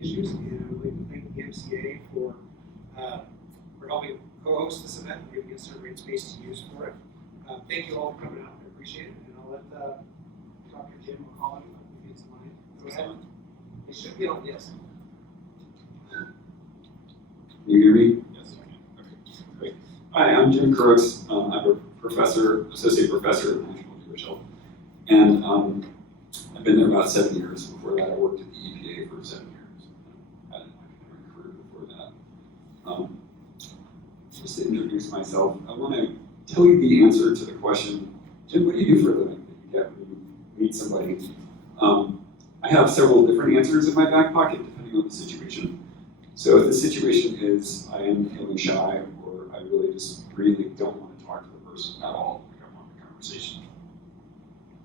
issues, and I would like to thank the MCA for helping co-host this event and giving us a great space to use for it. Thank you all for coming out. I appreciate it, and I'll let Dr. Jim McCauley get some money. Go ahead. It should be on, yes. Can you hear me? Yes. Okay, great. Hi, I'm Jim Crooks. I'm a professor, associate professor at National Jewish Health, and I've been there about 7 years. Before that, I worked at the EPA for 7 years. I had an academic career before that. Just to introduce myself, I want to tell you the answer to the question, Jim, what do you do for a living that you get when you meet somebody? I have several different answers in my back pocket depending on the situation. So if the situation is I am feeling shy or I really just really don't want to talk to the person at all, I don't want the conversation.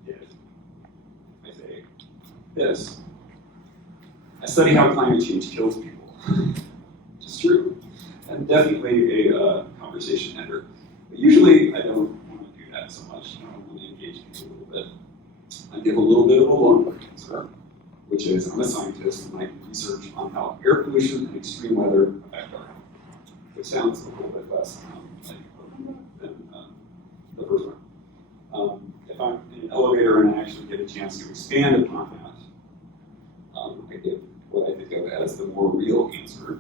If I say this, I study how climate change kills people, which is true, and definitely a conversation ender. But usually I don't want to do that so much. I want to engage people a little bit. I give a little bit of a longer answer, which is I'm a scientist and I do research on how air pollution and extreme weather affect our health, which sounds a little bit less than the first one. If I'm in an elevator and I actually get a chance to expand upon that, I give what I think of as the more real answer,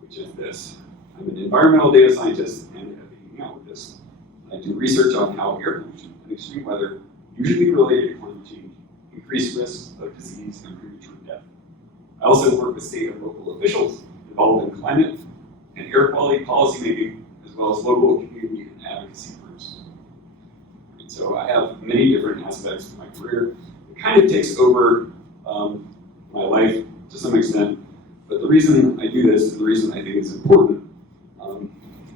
which is this. I'm an environmental data scientist and a epidemiologist. I do research on how air pollution and extreme weather, usually related to climate change, increase risks of disease and premature death. I also work with state and local officials involved in climate and air quality policymaking, as well as local community and advocacy groups. And so I have many different aspects of my career. It kind of takes over my life to some extent, but the reason I do this and the reason I think it's important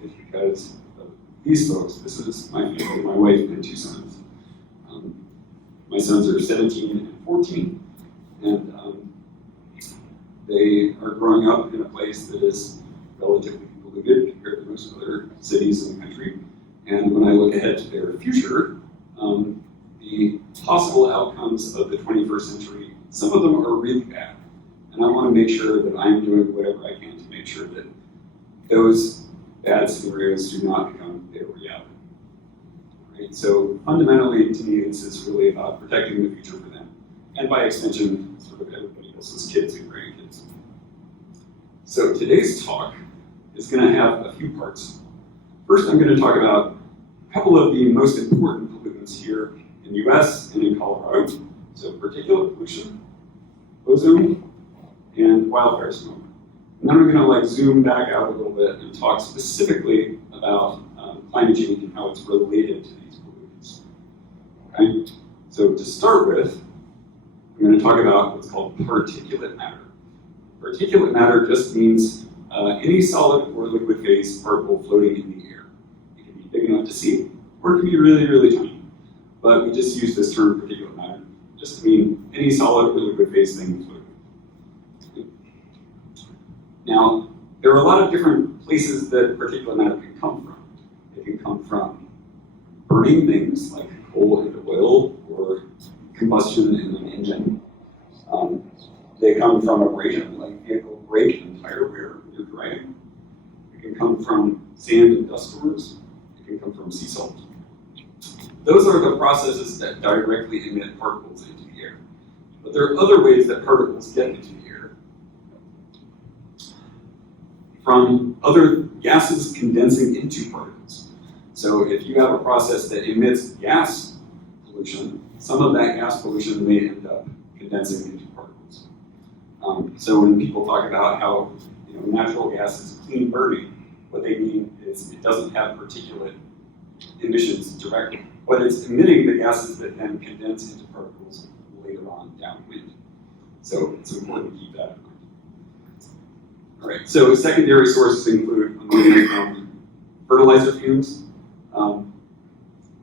is because of these folks. This is my family, my wife and 2 sons. My sons are 17 and 14, and they are growing up in a place that is relatively polluted compared to most other cities in the country. And when I look ahead to their future, the possible outcomes of the 21st century, some of them are really bad. And I want to make sure that I'm doing whatever I can to make sure that those bad scenarios do not become their reality. Right? So fundamentally, to me, this is really about protecting the future for them. And by extension, sort of everybody else's kids and grandkids. So today's talk is going to have a few parts. First, I'm going to talk about a couple of the most important pollutants here in the US and in Colorado. So particulate pollution, ozone, and wildfire smoke. And then we're going to zoom back out a little bit and talk specifically about climate change and how it's related to these pollutants. Okay? So to start with, I'm going to talk about what's called particulate matter. Particulate matter just means any solid or liquid phase particle floating in the air. It can be big enough to see, or it can be really, really tiny. But we just use this term particulate matter just to mean any solid or liquid phase thing floating. Now, there are a lot of different places that particulate matter can come from. It can come from burning things like coal and oil or combustion in an engine. They come from abrasion, like vehicle brake and tire wear when you're driving. It can come from sand and dust storms. It can come from sea salt. Those are the processes that directly emit particles into the air. But there are other ways that particles get into the air. From other gases condensing into particles. So if you have a process that emits gas pollution, some of that gas pollution may end up condensing into particles. So when people talk about how natural gas is clean burning, what they mean is it doesn't have particulate emissions directly, but it's emitting the gases that then condense into particles later on downwind. So it's important to keep that in mind. All right, so secondary sources include ammonia from fertilizer fumes,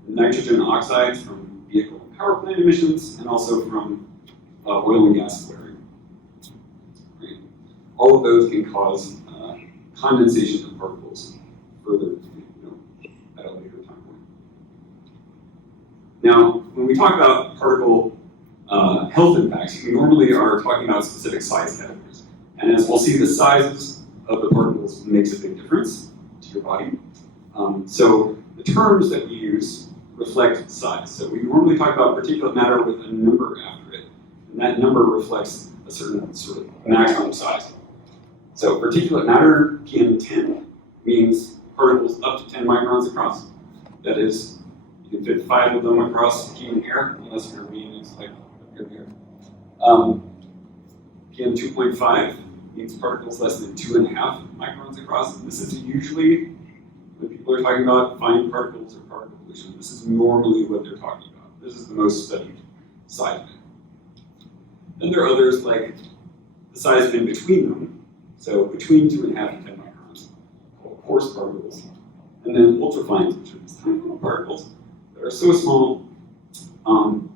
nitrogen oxides from vehicle and power plant emissions, and also from oil and gas flaring. Right. All of those can cause condensation of particles further, at a later time point. Now, when we talk about particle health impacts, we normally are talking about specific size categories. And as we'll see, the sizes of the particles makes a big difference to your body. So the terms that we use reflect size. So we normally talk about particulate matter with a number after it, and that number reflects a certain sort of maximum size. So particulate matter, PM10, means particles up to 10 microns across. That is, you can fit 5 of them across human hair, unless your being is like your hair. PM 2.5 means particles less than 2.5 microns across. And this is usually, when people are talking about fine particles or particle pollution, this is normally what they're talking about. This is the most studied size of it. Then there are others like the size in between them, so between 2.5 and 10 microns, called coarse particles. And then ultrafines, which are these tiny little particles that are so small,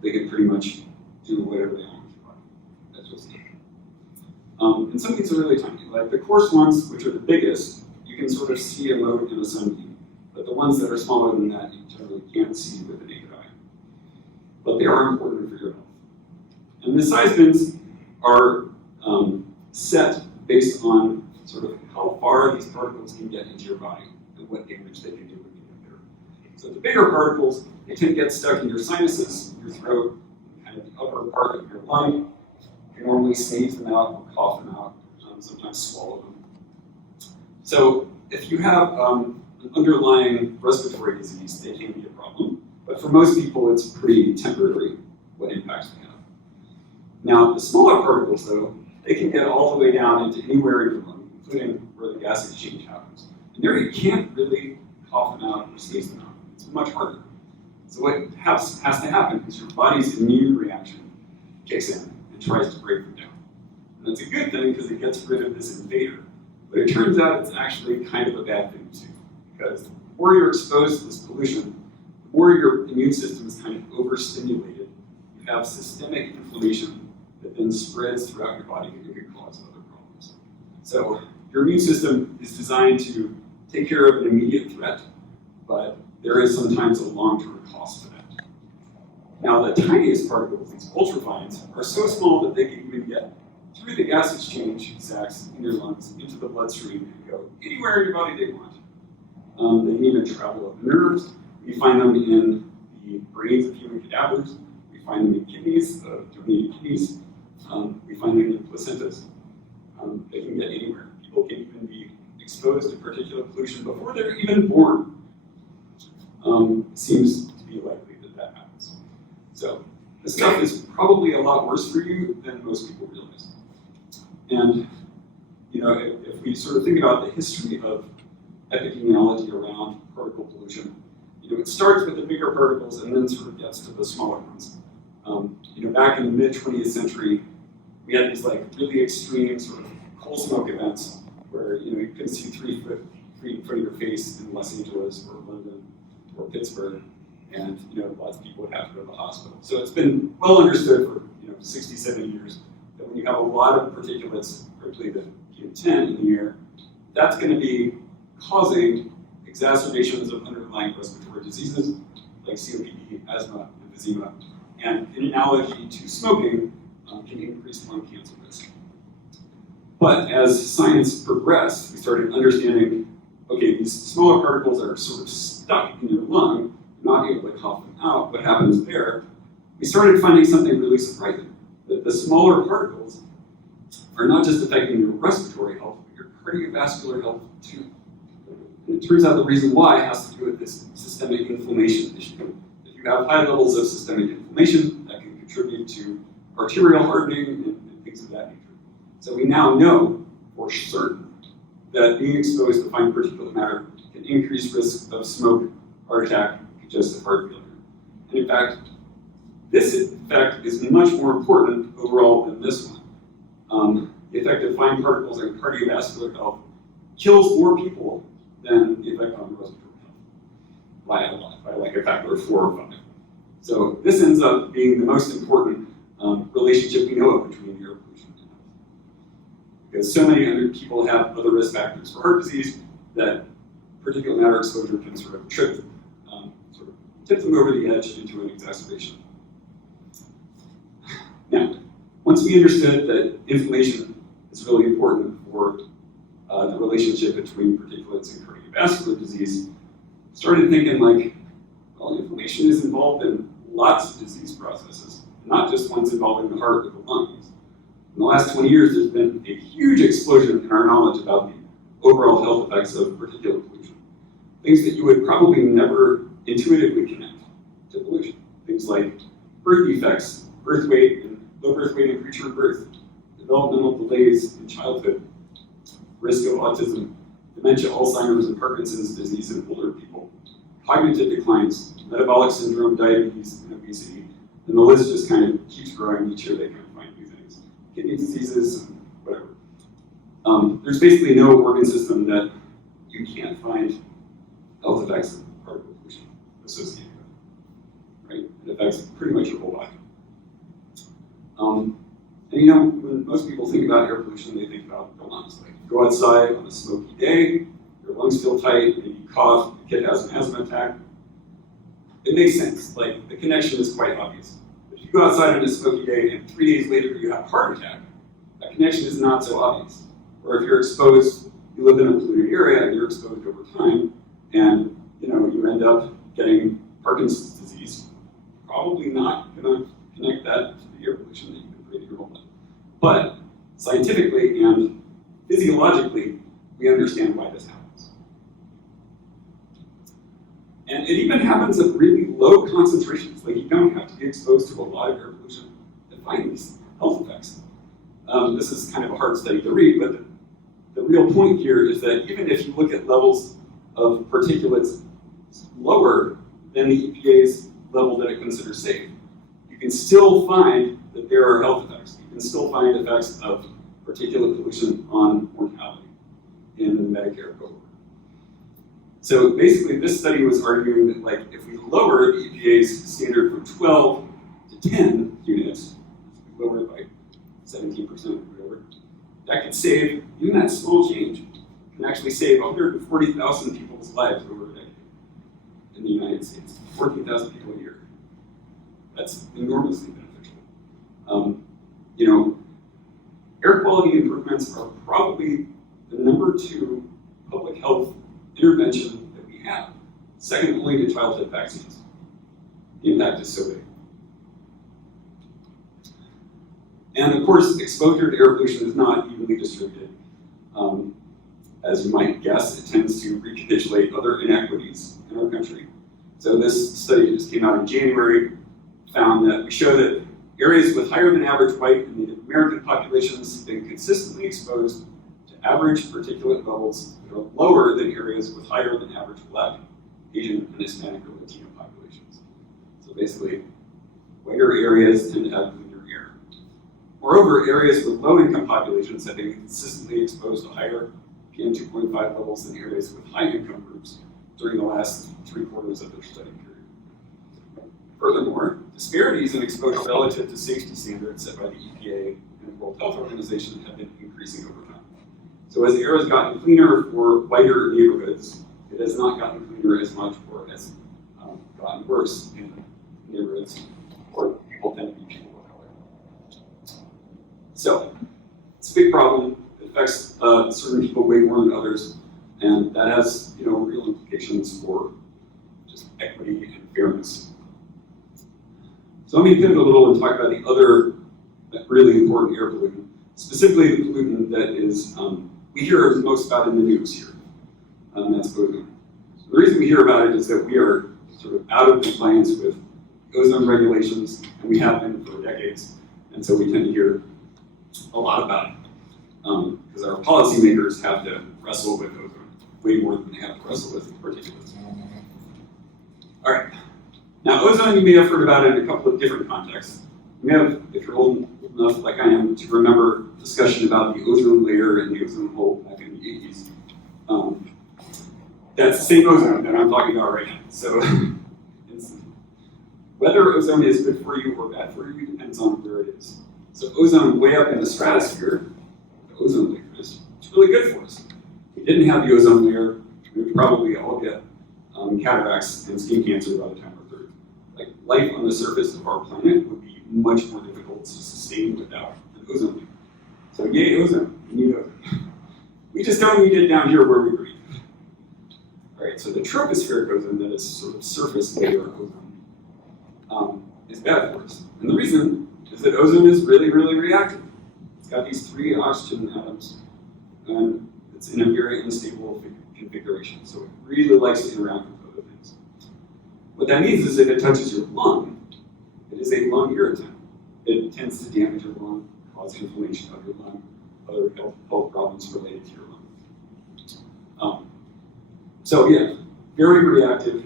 they can pretty much do whatever they want with your body. That's what's neat. And some of these are really tiny. Like the coarse ones, which are the biggest, you can sort of see a mote in a sunbeam. But the ones that are smaller than that, you generally can't see with the naked eye. But they are important for your health. And the size bins are set based on sort of how far these particles can get into your body and what damage they can do when you get there. So the bigger particles, they tend to get stuck in your sinuses, your throat, kind of the upper part of your lung. You can normally sneeze them out or cough them out, sometimes swallow them. So if you have an underlying respiratory disease, they can be a problem. But for most people, it's pretty temporary what impacts they have. Now, the smaller particles, though, they can get all the way down into anywhere in your lung, including where the gas exchange happens. And there you can't really cough them out or sneeze them out. It's much harder. So what has to happen is your body's immune reaction kicks in and tries to break them down. And that's a good thing because it gets rid of this invader. But it turns out it's actually kind of a bad thing too, because the more you're exposed to this pollution, the more your immune system is kind of overstimulated. You have systemic inflammation that then spreads throughout your body and it can cause other problems. So your immune system is designed to take care of an immediate threat, but there is sometimes a long-term cost to that. Now, the tiniest particles, these ultrafines, are so small that they can even get through the gas exchange sacs in your lungs into the bloodstream and go anywhere in your body they want. They can even travel up the nerves. We find them in the brains of human cadavers. We find them in kidneys, donated kidneys. We find them in placentas. They can get anywhere. People can even be exposed to particulate pollution before they're even born. It seems to be likely that that happens. So this stuff is probably a lot worse for you than most people realize. And you know, if we sort of think about the history of epidemiology around particle pollution, you know, it starts with the bigger particles and then sort of gets to the smaller ones. You know, back in the mid-20th century, we had these like really extreme sort of coal smoke events where you know you couldn't see 3 feet in front of your face in Los Angeles or London or Pittsburgh, and you know lots of people would have to go to the hospital. So it's been well understood for 60, 70 years that when you have a lot of particulates, particularly the PM10 in the air, that's going to be causing exacerbations of underlying respiratory diseases like COPD, asthma, emphysema, and in analogy to smoking, can increase lung cancer risk. But as science progressed, we started understanding, okay, these smaller particles are sort of stuck in your lung, not able to cough them out. What happens there? We started finding something really surprising, that the smaller particles are not just affecting your respiratory health, but your cardiovascular health too. And it turns out the reason why has to do with this systemic inflammation issue. If you have high levels of systemic inflammation, that can contribute to arterial hardening and things of that nature. So we now know for certain that being exposed to fine particulate matter can increase risk of stroke, heart attack, congestive heart failure. And in fact, this effect is much more important overall than this one. The effect of fine particles on cardiovascular health kills more people than the effect on respiratory health by a lot, by like a factor of 4 or 5. So this ends up being the most important relationship we know of between air pollution and health. Because so many other people have other risk factors for heart disease that particulate matter exposure can sort of tip them over the edge into an exacerbation. Now, once we understood that inflammation is really important for the relationship between particulates and cardiovascular disease, started thinking like, well, inflammation is involved in lots of disease processes, not just ones involving the heart or the lungs. In the last 20 years, there's been a huge explosion in our knowledge about the overall health effects of particulate pollution. Things that you would probably never intuitively connect to pollution. Things like birth defects, birth weight, and low birth weight in premature birth, developmental delays in childhood, risk of autism, dementia, Alzheimer's, and Parkinson's disease in older people, cognitive declines, metabolic syndrome, diabetes, and obesity. And the list just kind of keeps growing each year. They kind of find new things. Kidney diseases, and whatever. There's basically no organ system that you can't find health effects of particle pollution associated with, right? It affects pretty much your whole body. And you know, when most people think about air pollution, they think about the lungs. Like, you go outside on a smoky day, your lungs feel tight, and you cough, the kid has an asthma attack. It makes sense. Like, the connection is quite obvious. If you go outside on a smoky day and 3 days later you have a heart attack, that connection is not so obvious. Or if you're exposed, you live in a polluted area and you're exposed over time, and you know, you end up getting Parkinson's disease, probably not going to connect that to the air pollution that you've been breathing your whole life. But scientifically and physiologically, we understand why this happens. And it even happens at really low concentrations. Like, you don't have to be exposed to a lot of air pollution to find these health effects. This is kind of a hard study to read, but the real point here is that even if you look at levels of particulates lower than the EPA's level that it considers safe, you can still find that there are health effects. You can still find effects of particulate pollution on mortality in the Medicare cohort. So basically, this study was arguing that, like, if we lower the EPA's standard from 12 to 10 units, we lower it by 17% or whatever, that could save, even that small change, can actually save 140,000 people's lives over a decade in the United States. 14,000 people a year. That's enormously beneficial. You know, air quality improvements are probably the #2 public health intervention that we have, second only to childhood vaccines. The impact is so big. And of course, exposure to air pollution is not evenly distributed. As you might guess, it tends to recapitulate other inequities in our country. So this study that just came out in January found that we show that areas with higher than average white and Native American populations have been consistently exposed to average particulate levels that are lower than areas with higher than average Black, Asian, and Hispanic or Latino populations. So basically, whiter areas tend to have cleaner air. Moreover, areas with low-income populations have been consistently exposed to higher PM2.5 levels than areas with high-income groups during the last 3/4 of their study period. Furthermore, disparities in exposure relative to safety standards set by the EPA and the World Health Organization have been increasing over time. So as the air has gotten cleaner for whiter neighborhoods, it has not gotten cleaner as much or has gotten worse in neighborhoods where people tend to be people of color. So it's a big problem. It affects certain people way more than others, and that has, you know, real implications for just equity and fairness. So let me pivot a little and talk about the other really important air pollutant, specifically the pollutant that is we hear most about in the news here. That's ozone. So the reason we hear about it is that we are sort of out of compliance with ozone regulations, and we have been for decades, and so we tend to hear a lot about it. Because our policymakers have to wrestle with ozone way more than they have to wrestle with particulates. All right. Now, ozone, you may have heard about it in a couple of different contexts. You may have, if you're old enough like I am, to remember discussion about the ozone layer and the ozone hole back in the 80s. That's the same ozone that I'm talking about right now. So whether ozone is good for you or bad for you depends on where it is. So ozone way up in the stratosphere, the ozone layer, is really good for us. If we didn't have the ozone layer, we would probably all get cataracts and skin cancer by the time we're 30. Like, life on the surface of our planet would be much more difficult to sustain without an ozone layer. So yay, ozone, we need ozone. We just don't need it down here where we breathe. All right, so the tropospheric ozone, that is sort of surface layer ozone, is bad for us. And the reason is that ozone is really, really reactive. It's got these 3 oxygen atoms, and it's in a very unstable configuration. So it really likes to interact with other things. What that means is if it touches your lung, it is a lung irritant. It tends to damage your lung, cause inflammation of your lung, other health problems related to your lung. So yeah, very reactive.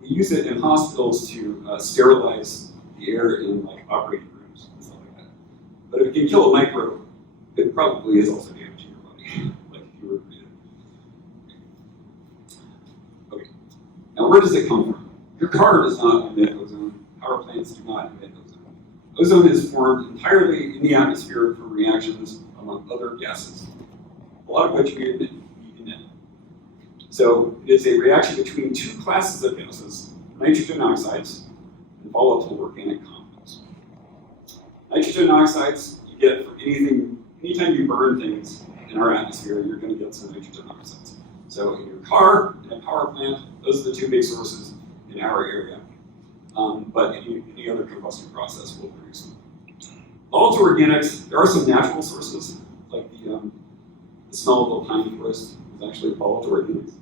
We use it in hospitals to sterilize the air in like operating rooms and stuff like that. But if it can kill a microbe, it probably is also damaging your body, like if you were to breathe it. Okay, now where does it come from? Your car does not emit ozone. Power plants do not emit ozone. Ozone is formed entirely in the atmosphere from reactions among other gases, a lot of which we emit. So it is a reaction between 2 classes of gases, nitrogen oxides and volatile organic compounds. Nitrogen oxides you get from anytime you burn things in our atmosphere, you're going to get some nitrogen oxides. So in your car, in a power plant, those are the 2 big sources in our area. But any other combustion process will produce them. Volatile organics, there are some natural sources, like the smell of a pine forest is actually volatile organics.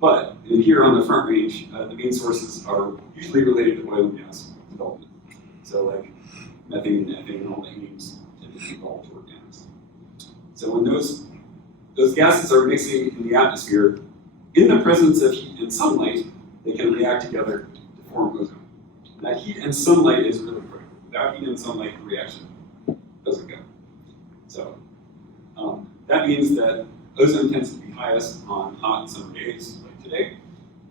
But in here on the Front Range, the main sources are usually related to oil and gas development. So like methane, ethane, all the names tend to be volatile organics. So when those gases are mixing in the atmosphere, in the presence of heat and sunlight, they can react together to form ozone. And that heat and sunlight is really critical. Without heat and sunlight, the reaction doesn't go. So that means that ozone tends to be highest on hot summer days like today.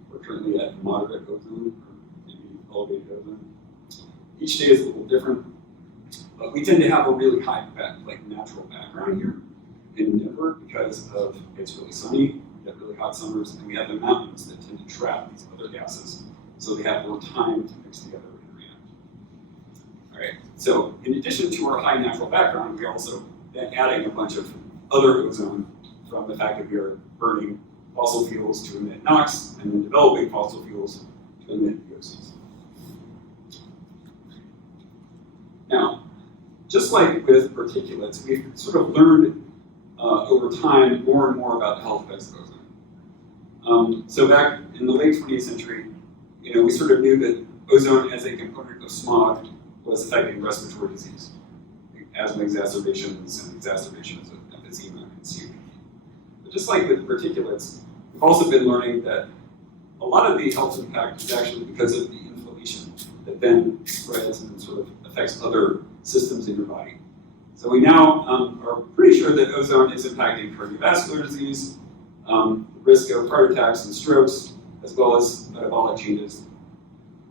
We're currently at moderate ozone, or maybe elevated ozone. Each day is a little different, but we tend to have a really high natural background here in Denver because it's really sunny, we get really hot summers, and we have the mountains that tend to trap these other gases, so they have more time to mix together and react. All right, so in addition to our high natural background, we're also then adding a bunch of other ozone from the fact that we are burning fossil fuels to emit NOx and then developing fossil fuels to emit VOCs. Now, just like with particulates, we've sort of learned over time more and more about the health effects of ozone. So back in the late 20th century, we sort of knew that ozone as a component of smog was affecting respiratory disease, asthma exacerbations and exacerbations of emphysema and COPD. But just like with particulates, we've also been learning that a lot of the health impact is actually because of the inflammation that then spreads and sort of affects other systems in your body. So we now are pretty sure that ozone is impacting cardiovascular disease, the risk of heart attacks and strokes, as well as metabolic changes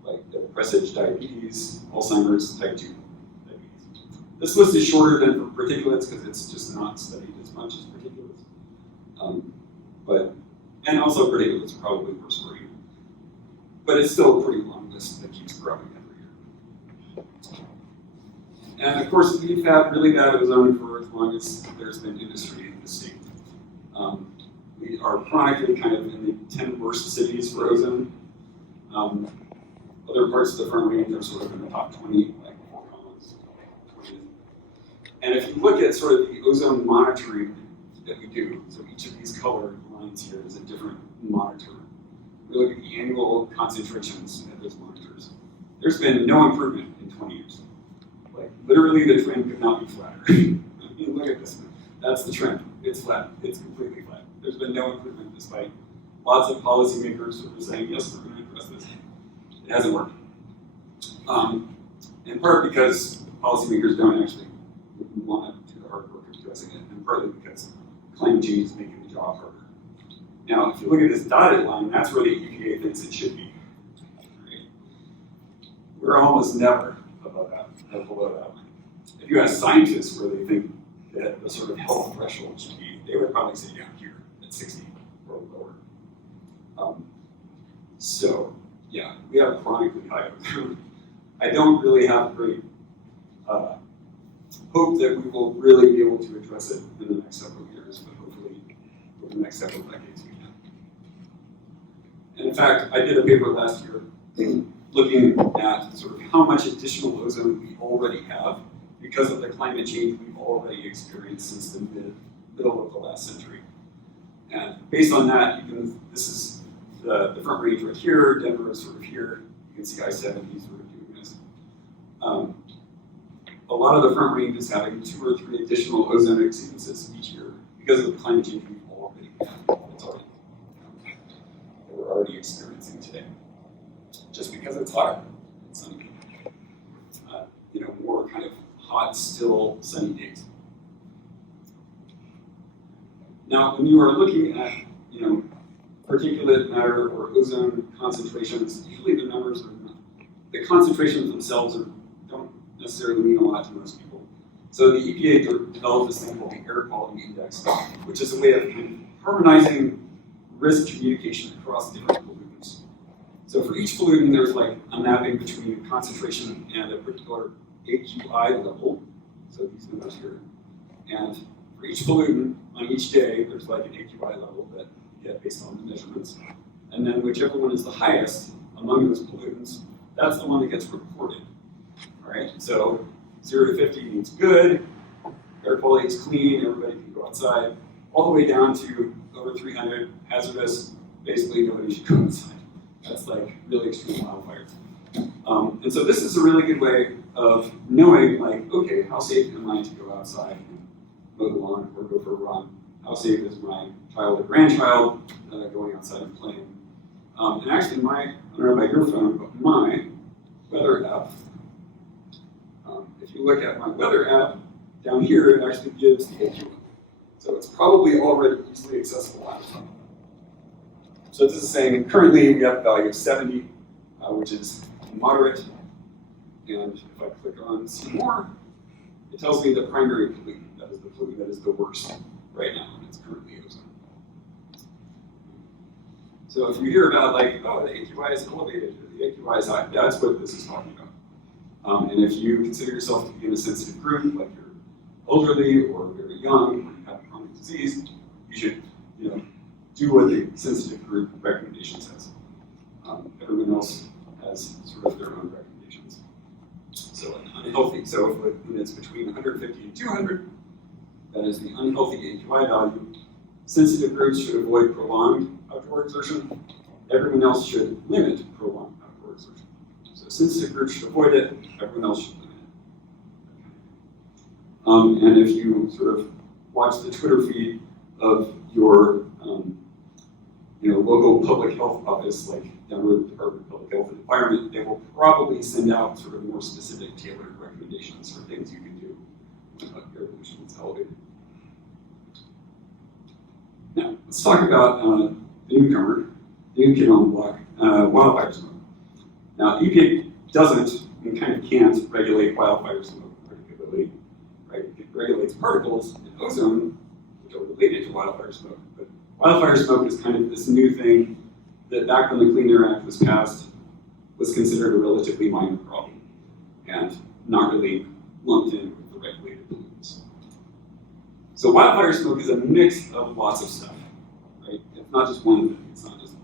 like presage diabetes, Alzheimer's, type 2 diabetes. This list is shorter than for particulates because it's just not studied as much as particulates. And also particulates are probably worse for you. But it's still a pretty long list that keeps growing every year. And of course, we've had really bad ozone for as long as there's been industry in the state. We are chronically kind of in the 10 worst cities for ozone. Other parts of the Front Range are sort of in the top 20, like Fort Collins, 20th. And if you look at sort of the ozone monitoring that we do, so each of these colored lines here is a different monitor. We look at the annual concentrations at those monitors. There's been no improvement in 20 years. Like, literally the trend could not be flatter. I mean, look at this. That's the trend. It's flat. It's completely flat. There's been no improvement despite lots of policymakers sort of saying, yes, we're going to address this. It hasn't worked. In part because policymakers don't actually want to do the hard work of addressing it, and partly because climate change is making the job harder. Now, if you look at this dotted line, that's where the EPA thinks it should be. Right? We're almost never above that, or below that line. If you ask scientists where they think that the sort of health threshold should be, they would probably say down here at 60 or lower. So, yeah, we have chronically high ozone. I don't really have great hope that we will really be able to address it in the next several years, but hopefully over the next several decades we can. And in fact, I did a paper last year looking at sort of how much additional ozone we already have because of the climate change we've already experienced since the middle of the last century. And based on that, this is the front range right here, Denver is sort of here, you can see I-70 sort of doing this. A lot of the front range is having 2 or 3 additional ozone exceedances each year because of the climate change we've already had. That we're already experiencing today. Just because it's hotter and sunny. More kind of hot, still, sunny days. Now, when you are looking at, particulate matter or ozone concentrations, usually the numbers are not, the concentrations themselves don't necessarily mean a lot to most people. So the EPA developed this thing called the Air Quality Index, which is a way of harmonizing risk communication across different pollutants. So for each pollutant, there's like a mapping between concentration and a particular AQI level. So these numbers here. And for each pollutant, on each day, there's like an AQI level that you get based on the measurements. And then whichever one is the highest among those pollutants, that's the one that gets reported. All right, so 0 to 50 means good, air quality is clean, everybody can go outside, all the way down to over 300, hazardous, basically nobody should go outside. That's like really extreme wildfires. And so this is a really good way of knowing, like, okay, how safe am I to go outside and mow the lawn or go for a run? How safe is my child or grandchild going outside and playing? And actually I don't know about your phone, but my weather app, if you look at my weather app, down here it actually gives the AQI. So it's probably already easily accessible on your phone. So this is saying currently we have a value of 70, which is moderate. And if I click on see more, it tells me the primary pollutant, that is the pollutant that is the worst right now, and it's currently ozone. So if you hear about like, oh, the AQI is elevated, or the AQI is high, that's what this is talking about. And if you consider yourself to be in a sensitive group, like you're elderly or very young, or you have a chronic disease, you should, do what the sensitive group recommendation says. Everyone else has sort of their own recommendations. So an unhealthy, so if it's between 150 and 200, that is the unhealthy AQI value. Sensitive groups should avoid prolonged outdoor exertion. Everyone else should limit prolonged outdoor exertion. So sensitive groups should avoid it, everyone else should limit it. And if you sort of watch the Twitter feed of your local public health office, like Denver Department of Public Health and Environment, they will probably send out sort of more specific tailored recommendations for things you can do when air pollution is elevated. Now, let's talk about the newcomer, the new kid on the block, wildfire smoke. Now, EPA doesn't and kind of can't regulate wildfire smoke particularly, right? It regulates particles and ozone, which are related to wildfire smoke. But wildfire smoke is kind of this new thing that back when the Clean Air Act was passed was considered a relatively minor problem and not really lumped in with the regulated pollutants. So wildfire smoke is a mix of lots of stuff, right? It's not just one thing. It's not just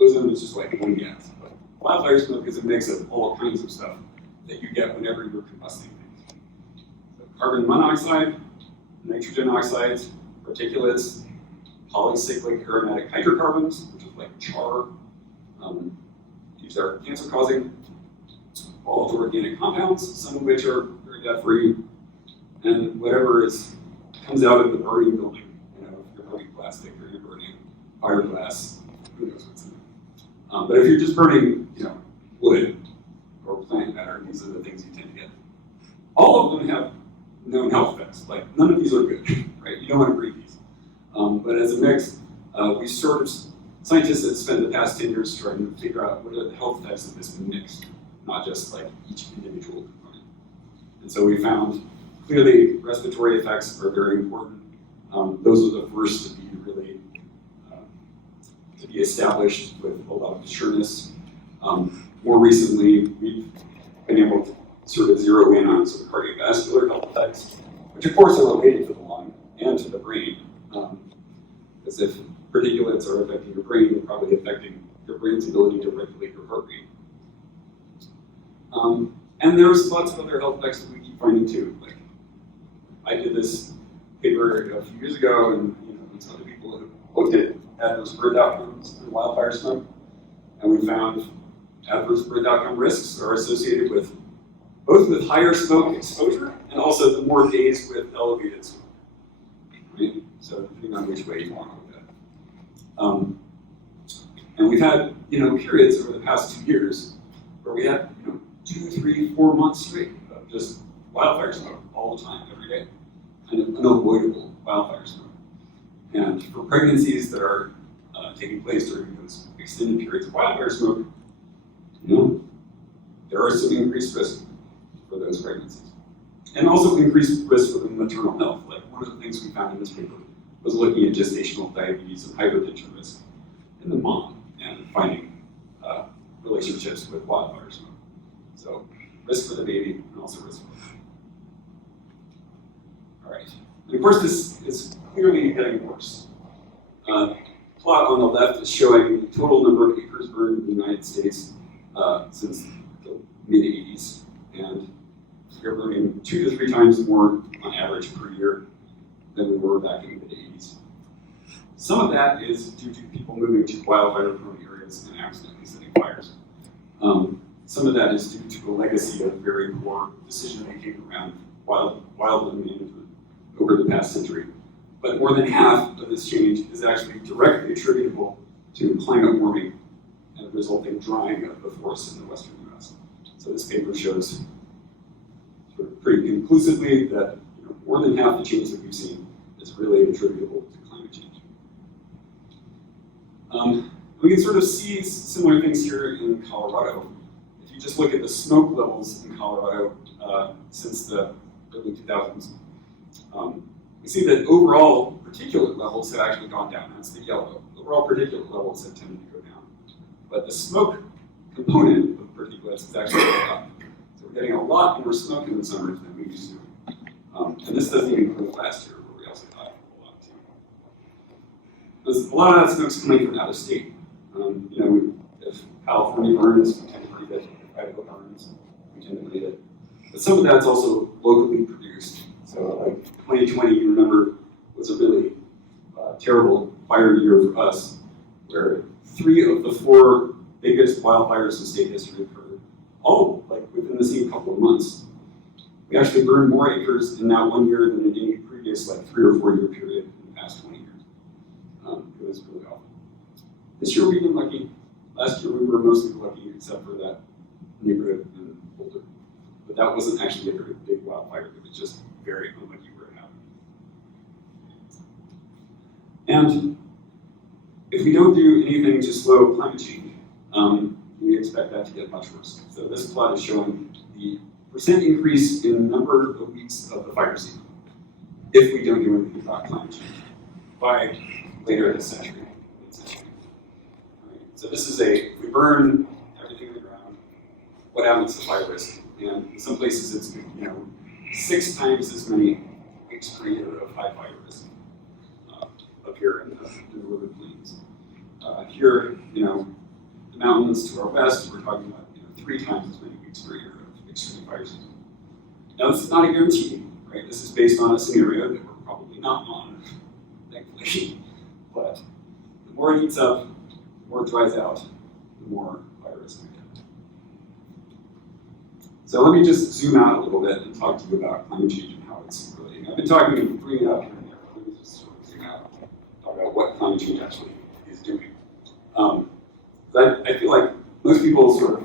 ozone is just like one gas. But wildfire smoke is a mix of all kinds of stuff that you get whenever you're combusting things. So carbon monoxide, nitrogen oxides, particulates, polycyclic aromatic hydrocarbons, which is like char. These are cancer-causing, volatile organic compounds, some of which are very death-free, and whatever comes out of the burning building. If you're burning plastic or you're burning fiberglass, who knows what's in it. But if you're just burning, wood or plant matter, these are the things you tend to get. All of them have known health effects. Like none of these are good, right? You don't want to breathe these. But as a mix, scientists have spent the past 10 years trying to figure out what are the health effects of this mix, not just like each individual component. And so we found clearly respiratory effects are very important. Those are the first to be really to be established with a lot of sureness. More recently, we've been able to sort of zero in on sort of cardiovascular health effects, which of course are related to the lung and to the brain. As if particulates are affecting your brain, they're probably affecting your brain's ability to regulate your heart rate. And there's lots of other health effects that we keep finding too. Like, I did this paper a few years ago, and some other people have looked at adverse birth outcomes in wildfire smoke, and we found adverse birth outcome risks are associated with both with higher smoke exposure and also the more days with elevated smoke. Right? So depending on which way you want to look at it. And we've had periods over the past 2 years where we had 2, 3, 4 months straight of just wildfire smoke all the time, every day, kind of unavoidable wildfire smoke. And for pregnancies that are taking place during those extended periods of wildfire smoke, there are some increased risk for those pregnancies. And also increased risk for the maternal health. Like, one of the things we found in this paper was looking at gestational diabetes and hypertension risk in the mom and finding relationships with wildfire smoke. So risk for the baby and also risk for the mom. All right. And of course, this is clearly getting worse. Plot on the left is showing the total number of acres burned in the United States since the mid-80s. And we're burning 2 to 3 times more on average per year than we were back in the mid-80s. Some of that is due to people moving to wildfire-prone areas and accidentally setting fires. Some of that is due to a legacy of very poor decision-making around wildland management over the past century. But more than half of this change is actually directly attributable to climate warming and the resulting drying of the forests in the western US. So this paper shows sort of pretty conclusively that more than half the change that we've seen is really attributable to climate change. We can sort of see similar things here in Colorado. If you just look at the smoke levels in Colorado since the early 2000s, we see that overall particulate levels have actually gone down. That's the yellow. Overall particulate levels have tended to go down. But the smoke component of particulates is actually going up. So we're getting a lot more smoke in the summers than we used to. And this doesn't even include last year, where we also got a lot too. A lot of that smoke's coming from out of state. If California burns, we tend to breathe it. If Idaho burns, we tend to breathe it. But some of that's also locally produced. So, like 2020, you remember, was a really terrible fire year for us, where 3 of the 4 biggest wildfires in state history occurred, all within the same couple of months. We actually burned more acres in that 1 year than in any previous 3 or 4 year period in the past 20 years. It was really awful. This year we've been lucky. Last year we were mostly lucky, except for that neighborhood in Boulder. But that wasn't actually a very big wildfire. It was just very unlucky where it happened. And if we don't do anything to slow climate change, we expect that to get much worse. So this plot is showing the percent increase in number of weeks of the fire season if we don't do anything about climate change by later this century. Right. So this is if we burn everything in the ground, what happens to fire risk? And in some places it's 6 times as many weeks per year of high fire risk up here in the northern plains. Here, the mountains to our west, we're talking about 3 times as many weeks per year of extreme fire season. Now, this is not a guarantee, right? This is based on a scenario that we're probably not on, thankfully. But the more it heats up, the more it dries out, the more fire risk we get. So let me just zoom out a little bit and talk to you about climate change and how it's relating. I've been talking, bringing it up here and there. Let me just sort of zoom out and talk about what climate change actually is doing. I feel like most people sort of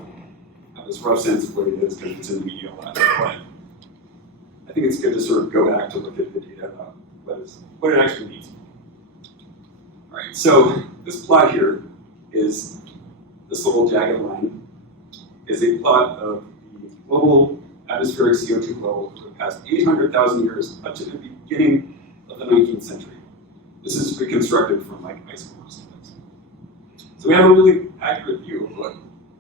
have this rough sense of what it is because it's in the media a lot. But I think it's good to sort of go back to look at the data about what it actually means. All right, so this plot here is this little jagged line is a plot of the global atmospheric CO2 level for the past 800,000 years up to the beginning of the 19th century. This is reconstructed from ice cores. So we have a really accurate view of what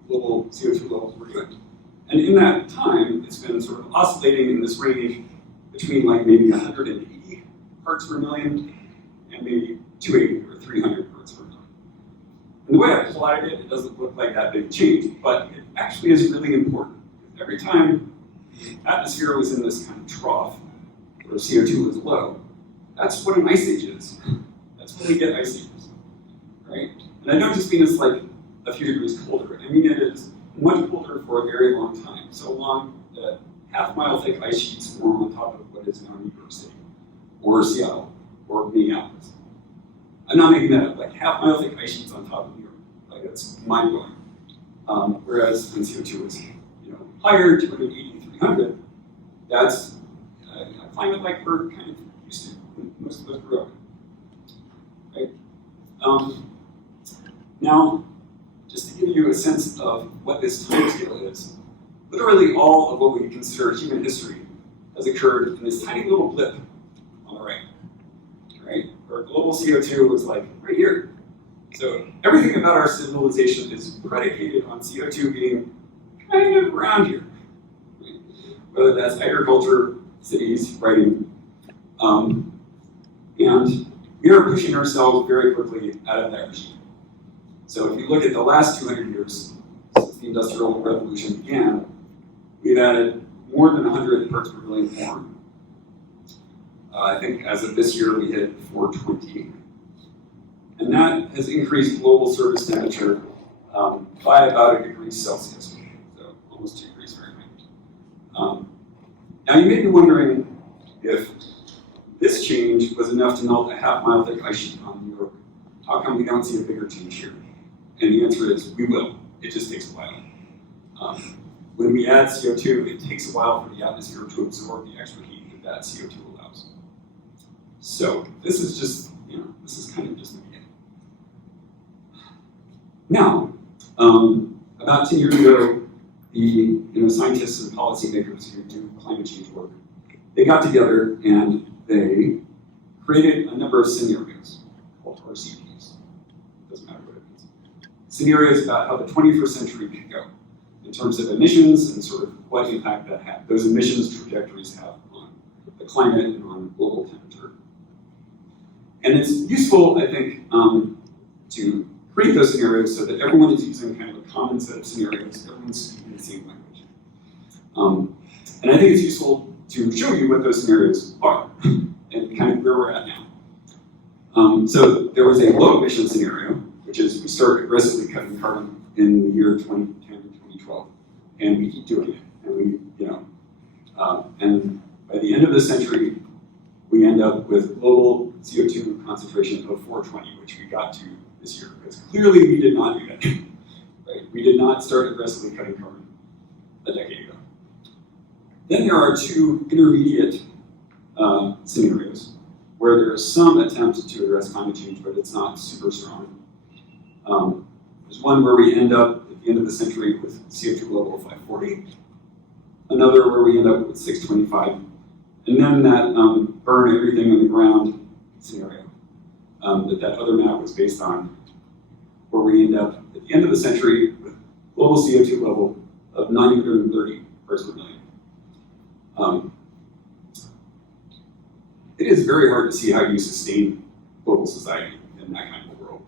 global CO2 levels were doing. And in that time, it's been sort of oscillating in this range between like maybe 180 parts per million and maybe 280 or 300 parts per million. And the way I plotted it, it doesn't look like that big change, but it actually is really important. Every time the atmosphere was in this kind of trough, where CO2 was low, that's what an ice age is. That's when we get ice ages, right? And I don't just mean it's like a few degrees colder. I mean it is much colder for a very long time, so long that half-mile thick ice sheets form on top of what is now New York City, or Seattle, or Minneapolis. I'm not making that up, like half-mile thick ice sheets on top of New York. Like, that's mind-blowing. Whereas when CO2 is, higher, 280, 300, that's a climate like we're kind of used to, most of us grew up in, right? Now, just to give you a sense of what this time scale is, literally all of what we consider human history has occurred in this tiny little blip on the right? Where global CO2 was like right here. So everything about our civilization is predicated on CO2 being kind of around here. Right? Whether that's agriculture, cities, writing, and we are pushing ourselves very quickly out of that regime. So if you look at the last 200 years since the Industrial Revolution began, we've added more than 100 parts per million more. I think as of this year, we hit 420. And that has increased global surface temperature by about 1 degree Celsius, so almost 2 degrees Fahrenheit. Now you may be wondering if this change was enough to melt a half-mile thick ice sheet on New York. How come we don't see a bigger change here? And the answer is, we will. It just takes a while. When we add CO2, it takes a while for the atmosphere to absorb the extra heat that CO2 allows. So this is just, this is kind of just the beginning. Now, about 10 years ago, the scientists and policymakers who do climate change work, they got together and they created a number of scenarios called RCPs. Doesn't matter what it means. Scenarios about how the 21st century could go in terms of emissions and sort of what impact that those emissions trajectories have on the climate and on global temperature. And it's useful, I think, to create those scenarios so that everyone is using kind of a common set of scenarios, everyone's speaking the same language. And I think it's useful to show you what those scenarios are and kind of where we're at now. So there was a low emission scenario, which is we start aggressively cutting carbon in the year 2010 to 2012, and we keep doing it. And we, and by the end of the century, we end up with global CO2 concentration of 420, which we got to this year, because clearly we did not do that. Right? We did not start aggressively cutting carbon a decade ago. Then there are two intermediate scenarios where there is some attempt to address climate change, but it's not super strong. There's one where we end up at the end of the century with CO2 level of 540, another where we end up with 625, and then that burn everything in the ground scenario that other map was based on, where we end up at the end of the century with global CO2 level of 930 parts per million. It is very hard to see how you sustain global society in that kind of world.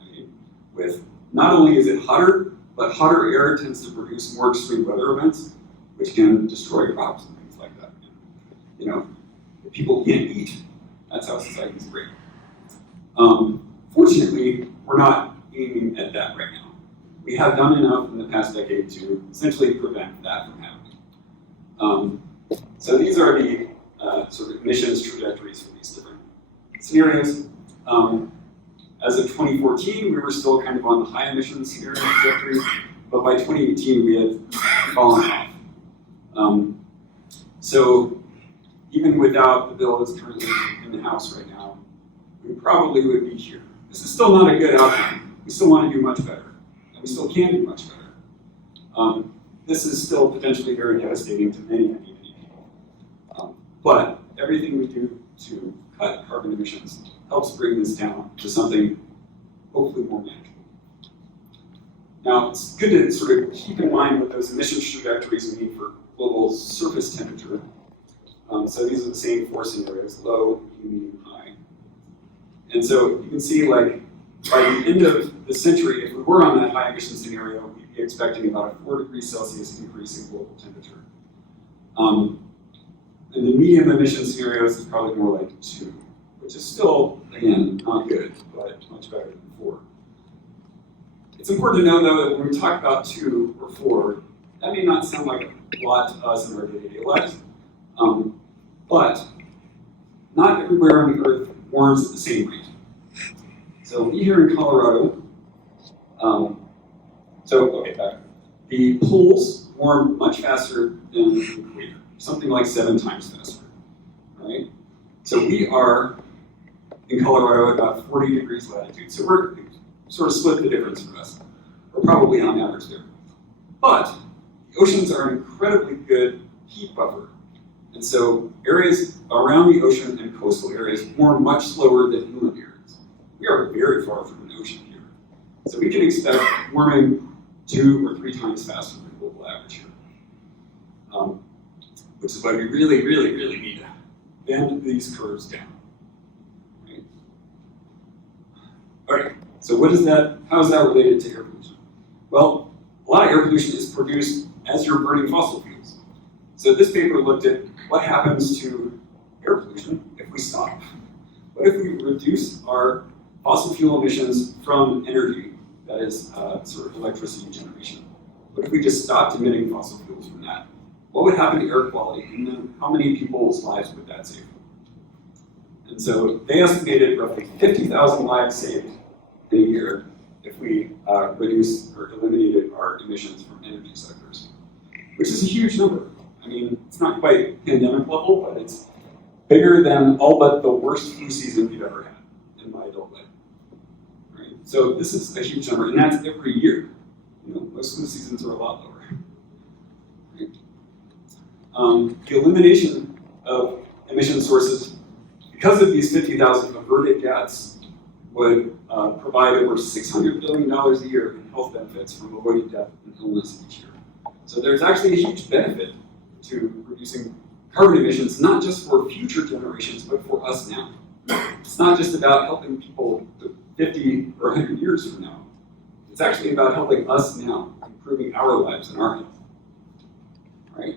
I mean, with not only is it hotter, but hotter air tends to produce more extreme weather events, which can destroy crops and things like that. If people can't eat, that's how societies break. Fortunately, we're not aiming at that right now. We have done enough in the past decade to essentially prevent that from happening. So these are the sort of emissions trajectories for these different scenarios. As of 2014, we were still kind of on the high emissions scenario trajectory, but by 2018, we had fallen off. So even without the bill that's currently in the House right now, we probably would be here. This is still not a good outcome. We still want to do much better, and we still can do much better. This is still potentially very devastating to many, many, many people. But everything we do to cut carbon emissions helps bring this down to something hopefully more manageable. Now, it's good to sort of keep in mind what those emission trajectories mean for global surface temperature. So these are the same four scenarios: low, medium, high. And so you can see, like, by the end of the century, if we were on that high emission scenario, we'd be expecting about a 4 degrees Celsius increase in global temperature. And the medium emission scenarios is probably more like 2, which is still, again, not good, but much better than 4. It's important to know, though, that when we talk about 2 or 4, that may not sound like a lot to us in our day-to-day lives. But not everywhere on the Earth warms at the same rate. So we here in Colorado, the poles warm much faster than the equator, something like 7 times faster, right? So we are in Colorado at about 40 degrees latitude. So we're sort of split the difference for us. We're probably on average there. But the oceans are an incredibly good heat buffer. And so areas around the ocean and coastal areas warm much slower than inland areas. We are very far from an ocean here. So we can expect warming 2 or 3 times faster than global average here. Which is why we really, really, really need to bend these curves down. Right? All right, so how is that related to air pollution? Well, a lot of air pollution is produced as you're burning fossil fuels. So this paper looked at what happens to air pollution if we stop. What if we reduce our fossil fuel emissions from energy, that is sort of electricity generation? What if we just stopped emitting fossil fuels from that? What would happen to air quality, and then how many people's lives would that save? And so they estimated roughly 50,000 lives saved in a year if we reduced or eliminated our emissions from energy sectors, which is a huge number. I mean, it's not quite pandemic level, but it's bigger than all but the worst flu season we've ever had in my adult life. Right? So this is a huge number, and that's every year. You know, most flu seasons are a lot lower. Right? The elimination of emission sources, because of these 50,000 averted deaths, would provide over $600 billion a year in health benefits from avoiding death and illness each year. So there's actually a huge benefit to reducing carbon emissions, not just for future generations, but for us now. It's not just about helping people 50 or 100 years from now. It's actually about helping us now, improving our lives and our health. Right?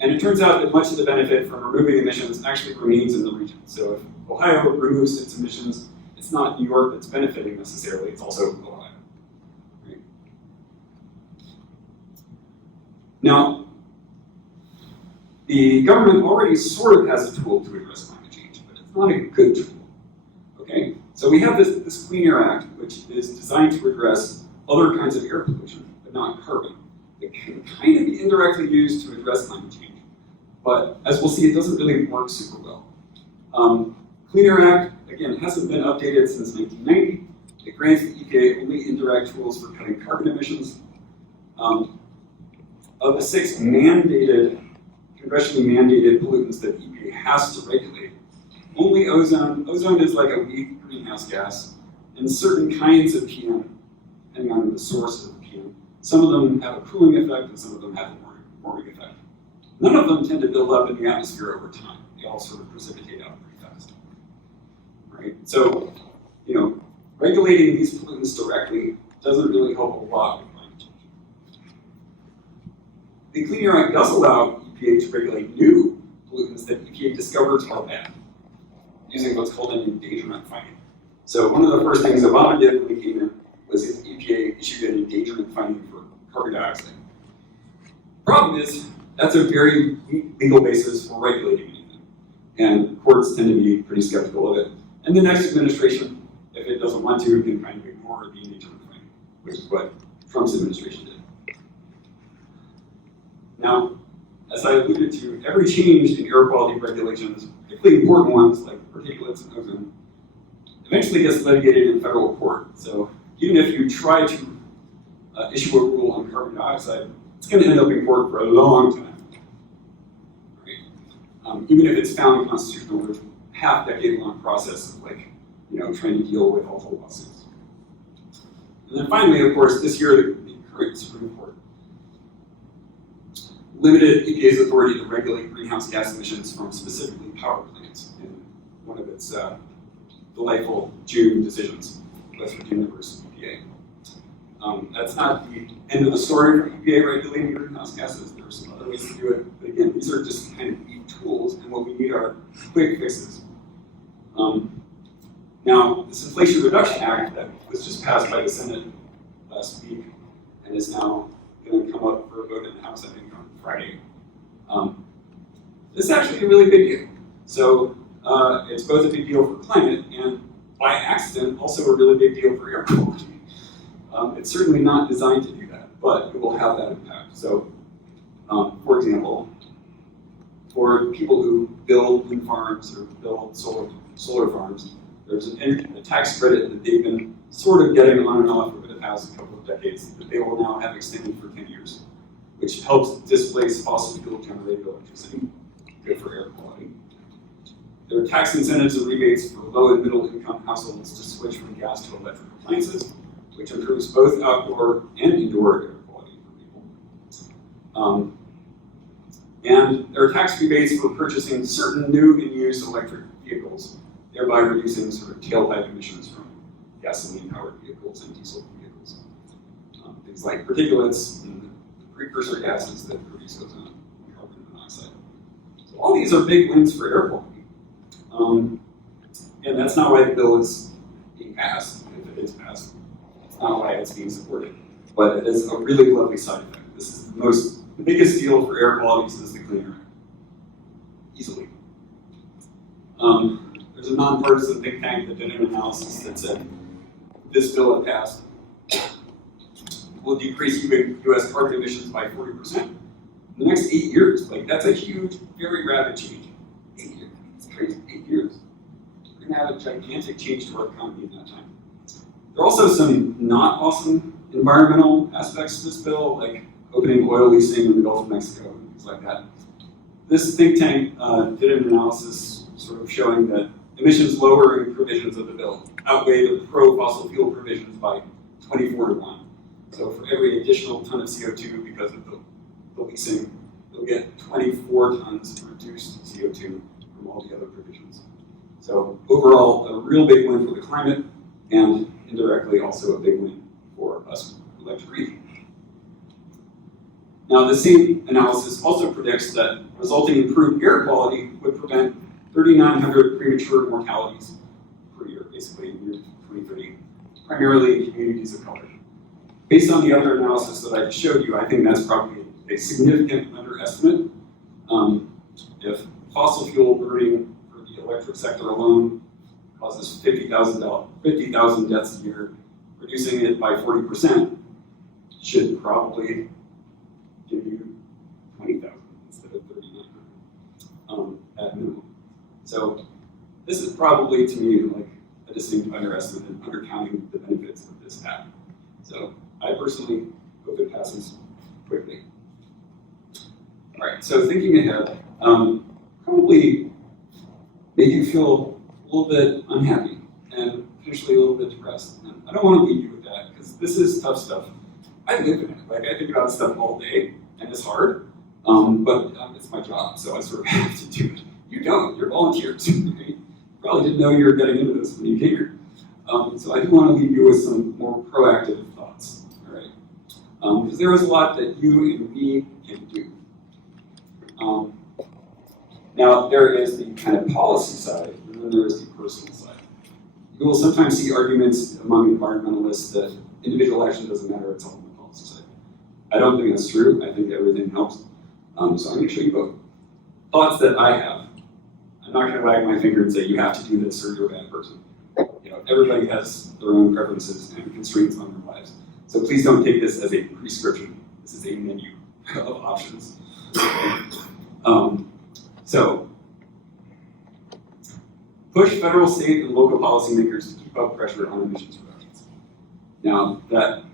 And it turns out that much of the benefit from removing emissions actually remains in the region. So if Ohio removes its emissions, it's not New York that's benefiting necessarily, it's also Ohio. Right? Now, the government already sort of has a tool to address climate change, but it's not a good tool. Okay? So we have this Clean Air Act, which is designed to address other kinds of air pollution, but not carbon. It can kind of be indirectly used to address climate change. But as we'll see, it doesn't really work super well. Clean Air Act, again, hasn't been updated since 1990. It grants the EPA only indirect tools for cutting carbon emissions. Of the 6 congressionally mandated pollutants that the EPA has to regulate, only ozone is like a weak greenhouse gas, and certain kinds of PM, depending on the source of the PM, some of them have a cooling effect and some of them have a warming effect. None of them tend to build up in the atmosphere over time. They all sort of precipitate out pretty fast. Right? So, you know, regulating these pollutants directly doesn't really help a lot with climate change. The Clean Air Act does allow EPA to regulate new pollutants that EPA discovers are bad, using what's called an endangerment finding. So one of the first things Obama did when he came in was the EPA issued an endangerment finding for carbon dioxide. Problem is, that's a very weak legal basis for regulating anything, and courts tend to be pretty skeptical of it. And the next administration, if it doesn't want to, can kind of ignore the endangerment finding, which is what Trump's administration did. Now, as I alluded to, every change in air quality regulations, particularly important ones like particulates and ozone, eventually gets litigated in federal court. So even if you try to issue a rule on carbon dioxide, it's going to end up in court for a long time. Right? Even if it's found constitutional, there's a half-decade-long process of trying to deal with all the lawsuits. And then finally, of course, this year the Supreme Court. Limited EPA's authority to regulate greenhouse gas emissions from specifically power plants in one of its delightful June decisions, West Virginia versus EPA. That's not the end of the story for EPA regulating greenhouse gases. There are some other ways to do it, but again, these are just kind of neat tools, and what we need are quick fixes. Now, this Inflation Reduction Act that was just passed by the Senate last week and is now going to come up for a vote in the House, I think, on Friday. This is actually a really big deal. So it's both a big deal for climate and, by accident, also a really big deal for air quality. It's certainly not designed to do that, but it will have that impact. So, for example, for people who build wind farms or build solar farms, there's a tax credit that they've been sort of getting on and off over the past couple of decades that they will now have extended for 10 years, which helps displace fossil fuel generated electricity, good for air quality. There are tax incentives and rebates for low and middle income households to switch from gas to electric appliances, which improves both outdoor and indoor air quality for people. And there are tax rebates for purchasing certain new and used electric vehicles, thereby reducing sort of tailpipe emissions from gasoline-powered vehicles and diesel vehicles. Things like particulates and the precursor gases that produce ozone and carbon monoxide. So all these are big wins for air quality. And that's not why the bill is being passed, if it is passed. It's not why it's being supported. But it is a really lovely side effect. This is the biggest deal for air quality since the Clean Air Act. Easily. There's a nonpartisan think tank that did an analysis that said this bill, if passed, will decrease U.S. carbon emissions by 40% in the next 8 years. Like, that's a huge, very rapid change. 8 years. It's crazy. 8 years. We're going to have a gigantic change to our economy in that time. There are also some not awesome environmental aspects to this bill, like opening oil leasing in the Gulf of Mexico and things like that. This think tank did an analysis sort of showing that emissions lowering provisions of the bill outweigh the pro-fossil fuel provisions by 24-1. So for every additional ton of CO2 because of the leasing, you'll get 24 tons reduced CO2 from all the other provisions. So overall, a real big win for the climate, and indirectly also a big win for us who like to breathe. Now, the same analysis also predicts that resulting improved air quality would prevent 3,900 premature mortalities per year, basically in year 2030, primarily in communities of color. Based on the other analysis that I just showed you, I think that's probably a significant underestimate. If fossil fuel burning for the electric sector alone causes 50,000 deaths a year, reducing it by 40% should probably give you 20,000 instead of 3,900 at minimum. So this is probably, to me, like a distinct underestimate and undercounting the benefits of this act. So I personally hope it passes quickly. All right, so thinking ahead, probably made you feel a little bit unhappy and potentially a little bit depressed. And I don't want to leave you with that because this is tough stuff. I live in it. Like, I think about stuff all day, and it's hard, but it's my job, so I sort of have to do it. You don't. You're volunteers. You probably didn't know you were getting into this when you came here. So I do want to leave you with some more proactive thoughts, all right? Because there is a lot that you and we can do. Now, there is the kind of policy side, and then there is the personal side. You will sometimes see arguments among environmentalists that individual action doesn't matter, it's all on the policy side. I don't think that's true. I think everything helps. So I'm going to show you both. Thoughts that I have. I'm not going to wag my finger and say you have to do this or you're a bad person. You know, everybody has their own preferences and constraints on their lives. So please don't take this as a prescription. This is a menu of options. So, push federal, state, and local policymakers to keep up pressure on emissions reductions. Now, that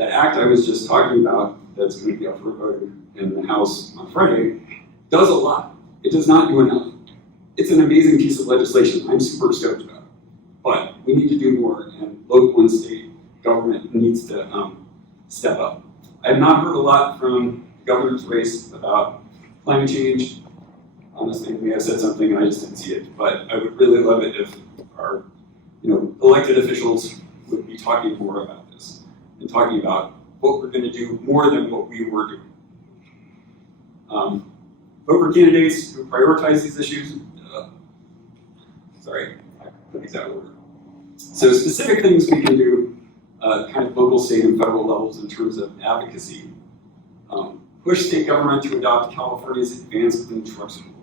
act I was just talking about that's going to be up for vote in the House on Friday does a lot. It does not do enough. It's an amazing piece of legislation. I'm super stoked about it. But we need to do more, and local and state government needs to step up. I have not heard a lot from the governor's race about climate change. Honestly, we have said something and I just didn't see it. But I would really love it if our elected officials would be talking more about this and talking about what we're going to do more than what we were doing. Vote for candidates who prioritize these issues. Sorry, I put these out of order. So specific things we can do, kind of local, state, and federal levels in terms of advocacy. Push state government to adopt California's advanced clean trucks rule.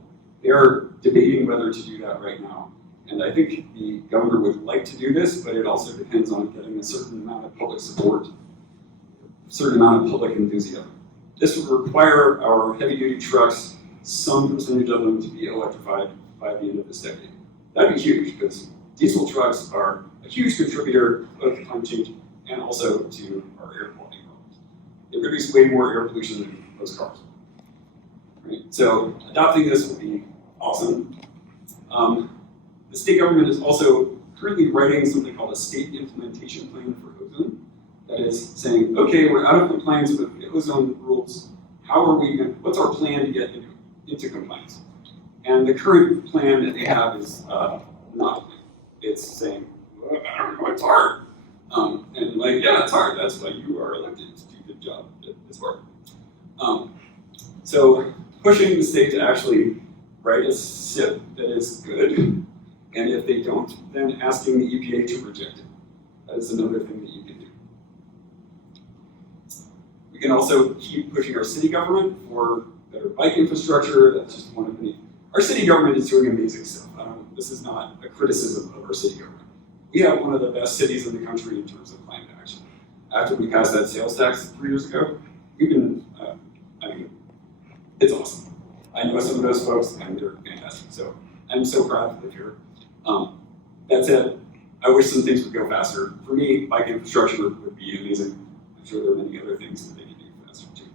They are debating whether to do that right now. And I think the governor would like to do this, but it also depends on getting a certain amount of public support, a certain amount of public enthusiasm. This would require our heavy-duty trucks, some percentage of them, to be electrified by the end of this decade. That'd be huge, because diesel trucks are a huge contributor both to climate change and also to our air quality problems. They produce way more air pollution than those cars. Right? So adopting this would be awesome. The state government is also currently writing something called a state implementation plan for ozone. That is saying, okay, we're out of compliance with the ozone rules. What's our plan to get into compliance? And the current plan that they have is not a plan. It's saying, well, I don't know, it's hard. And like, yeah, it's hard. That's why you are elected to do the job. It's hard. So pushing the state to actually write a SIP that is good, and if they don't, then asking the EPA to reject it. That is another thing that you can do. We can also keep pushing our city government for better bike infrastructure. That's just one of many. Our city government is doing amazing stuff. This is not a criticism of our city government. We have one of the best cities in the country in terms of climate action. After we passed that sales tax 3 years ago, we've been, it's awesome. I know some of those folks and they're fantastic. So I'm so proud to live here. That said, I wish some things would go faster. For me, bike infrastructure would be amazing. I'm sure there are many other things that they can do faster too.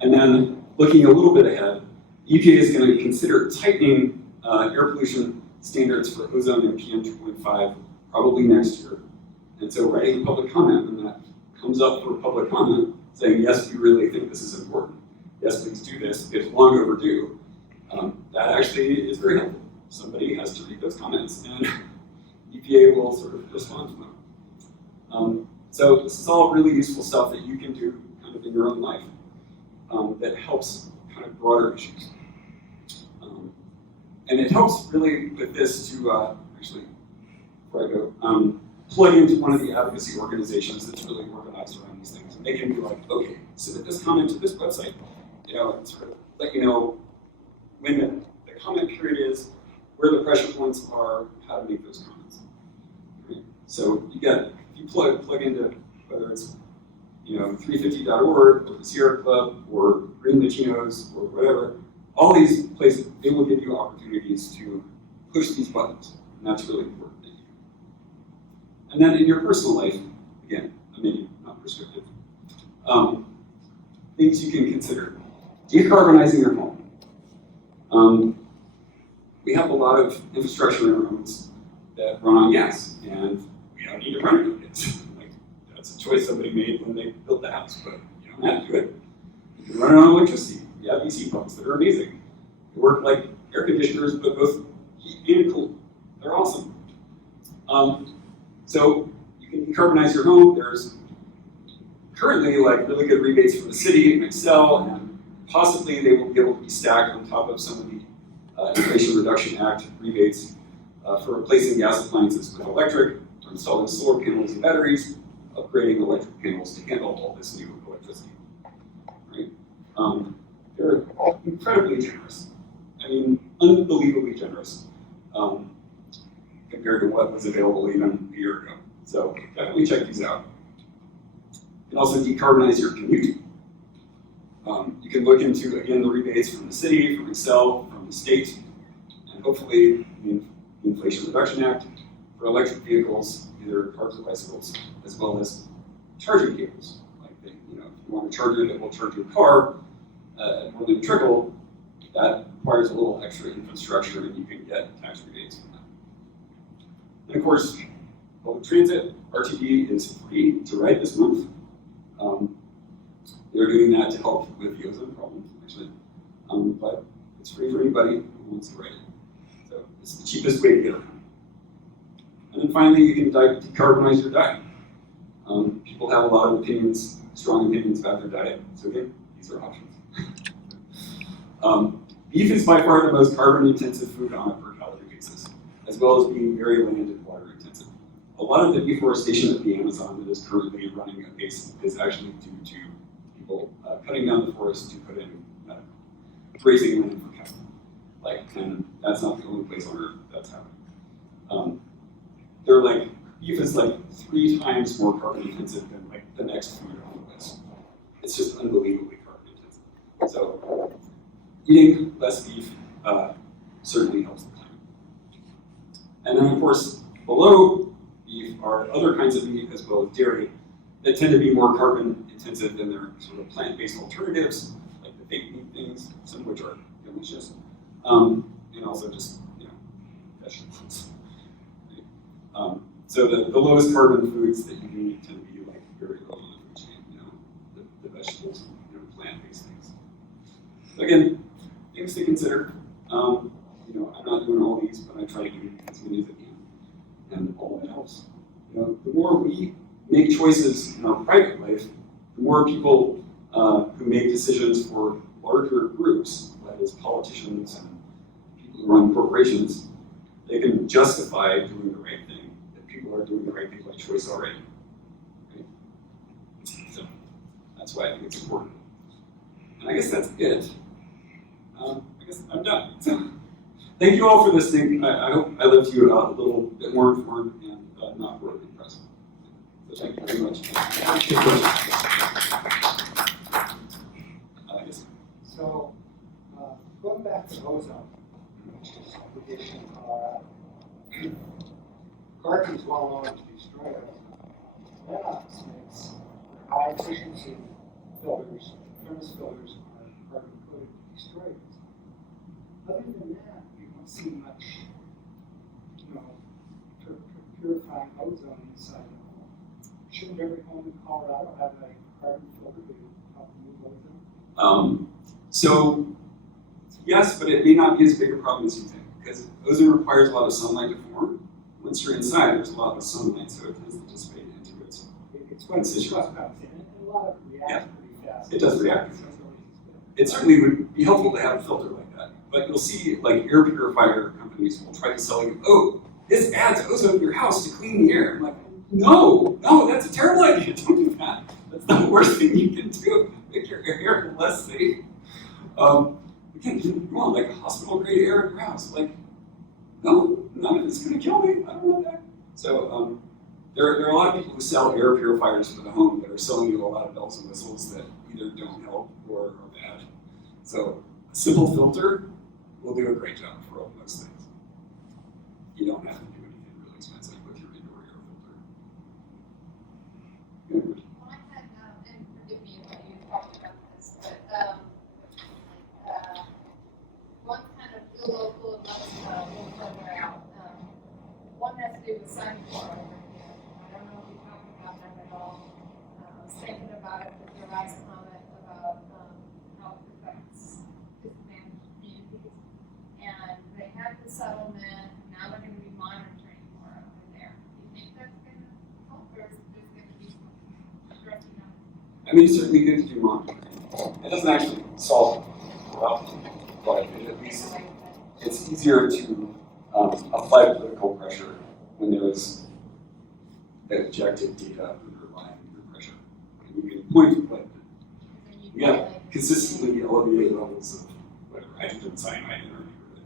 And then looking a little bit ahead, EPA is going to consider tightening air pollution standards for ozone and PM 2.5 probably next year. And so writing a public comment when that comes up for public comment, saying, yes, we really think this is important. Yes, please do this. It's long overdue. That actually is very helpful. Somebody has to read those comments, and EPA will sort of respond to them. So this is all really useful stuff that you can do kind of in your own life that helps kind of broader issues. And it helps really with this to, actually, before I go, plug into one of the advocacy organizations that's really organized around these things. And they can be like, okay, submit this comment to this website, and sort of let you know when the comment period is, where the pressure points are, how to make those comments. Right? So you plug into whether it's 350.org or the Sierra Club or Green Latinos or whatever, all these places, they will give you opportunities to push these buttons, and that's really important that you do. And then in your personal life, again, maybe not prescriptive, things you can consider. Decarbonizing your home. We have a lot of infrastructure in our homes that run on gas, and we don't need to run it on gas. That's a choice somebody made when they built the house, but you don't have to do it. You can run it on electricity. We have AC pumps that are amazing. They work like air conditioners, but both heat and cool. They're awesome. So you can decarbonize your home. There's currently really good rebates from the city and Excel, and possibly they will be able to be stacked on top of some of the Inflation Reduction Act rebates for replacing gas appliances with electric, for installing solar panels and batteries, upgrading electric panels to handle all this new electricity. Right? They're incredibly generous. I mean, unbelievably generous compared to what was available even a year ago. So definitely check these out. You can also decarbonize your commute. You can look into, again, the rebates from the city, from Excel, from the state, and hopefully the Inflation Reduction Act for electric vehicles, either cars or bicycles, as well as charging cables. Like, if you want a charger that will charge your car at more than a trickle, that requires a little extra infrastructure, and you can get tax rebates from that. And of course, Public transit, RTD is free to ride this month. They're doing that to help with the ozone problem, actually. But it's free for anybody who wants to ride it. So it's the cheapest way to get around. And then finally, you can decarbonize your diet. People have a lot of opinions, strong opinions about their diet. So again, these are options. Beef is by far the most carbon-intensive food on a per-calorie basis, as well as being very land and water intensive. A lot of the deforestation of the Amazon that is currently running apace is actually due to people cutting down the forest to put in grazing land for cattle. And that's not the only place on Earth that's happening. Beef is 3 times more carbon intensive than the next food on the list. It's just unbelievably carbon intensive. So eating less beef certainly helps the climate. And then of course, below beef are other kinds of meat as well as dairy that tend to be more carbon intensive than their sort of plant-based alternatives, like the fake meat things, some of which are delicious, and also just vegetables. So the lowest carbon foods that you can eat tend to be very low on the food chain, the vegetables and plant-based things. So again, things to consider. I'm not doing all these, but I try to do as many as I can, and all of it helps. The more we make choices in our private life, the more people who make decisions for larger groups, that is politicians and people who run corporations, they can justify doing the right thing. That people are doing the right thing by choice already. Right? So that's why I think it's important. And I guess that's it. I guess I'm done. So, thank you all for listening. I hope I left you a little bit more informed and not really impressed. So thank you very much. So, going back to ozone, which is obligation in Colorado, carbon is well known to destroy ozone. Runoffs makes high efficiency filters, furnace filters are carbon coated to destroy ozone. Other than that, you don't see much, purifying ozone inside the home. Shouldn't every home in Colorado have a carbon filter to help remove ozone? So, yes, but it may not be as big a problem as you think, because ozone requires a lot of sunlight to form. Once you're inside, there's a lot of sunlight, so it tends to dissipate into its When the stuff comes in, and a lot of it reacts pretty fast. It does react. It certainly would be helpful to have a filter like that, but you'll see air purifier companies will try to sell you, oh, this adds ozone to your house to clean the air. I'm like, no, that's a terrible idea. Don't do that. That's the worst thing you can do. Make your air less safe. You want hospital grade air in your house? No, none of it's going to kill me. I don't want that. So there are a lot of people who sell air purifiers for the home that are selling you a lot of bells and whistles that either don't help or are bad. So a simple filter will do a great job for all those things. You don't have to do anything really expensive with your indoor air filter. Good. Well, I had, and forgive me if you talked about this, but one kind of feel local and a little further out. One has to do with sunflower over here. I don't know if you talked about that at all. I was thinking about it with your last comment about how it affects disadvantaged communities. And they had the settlement, now they're going to be monitoring more over there. Do you think that's going to help, or is it just going to be addressing them? I mean, it's certainly good to do monitoring. It doesn't actually solve the problem, but at least it's easier to apply political pressure when there is objective data underlying the pressure. And you can point to we have consistently elevated levels of hydrogen cyanide in our neighborhood.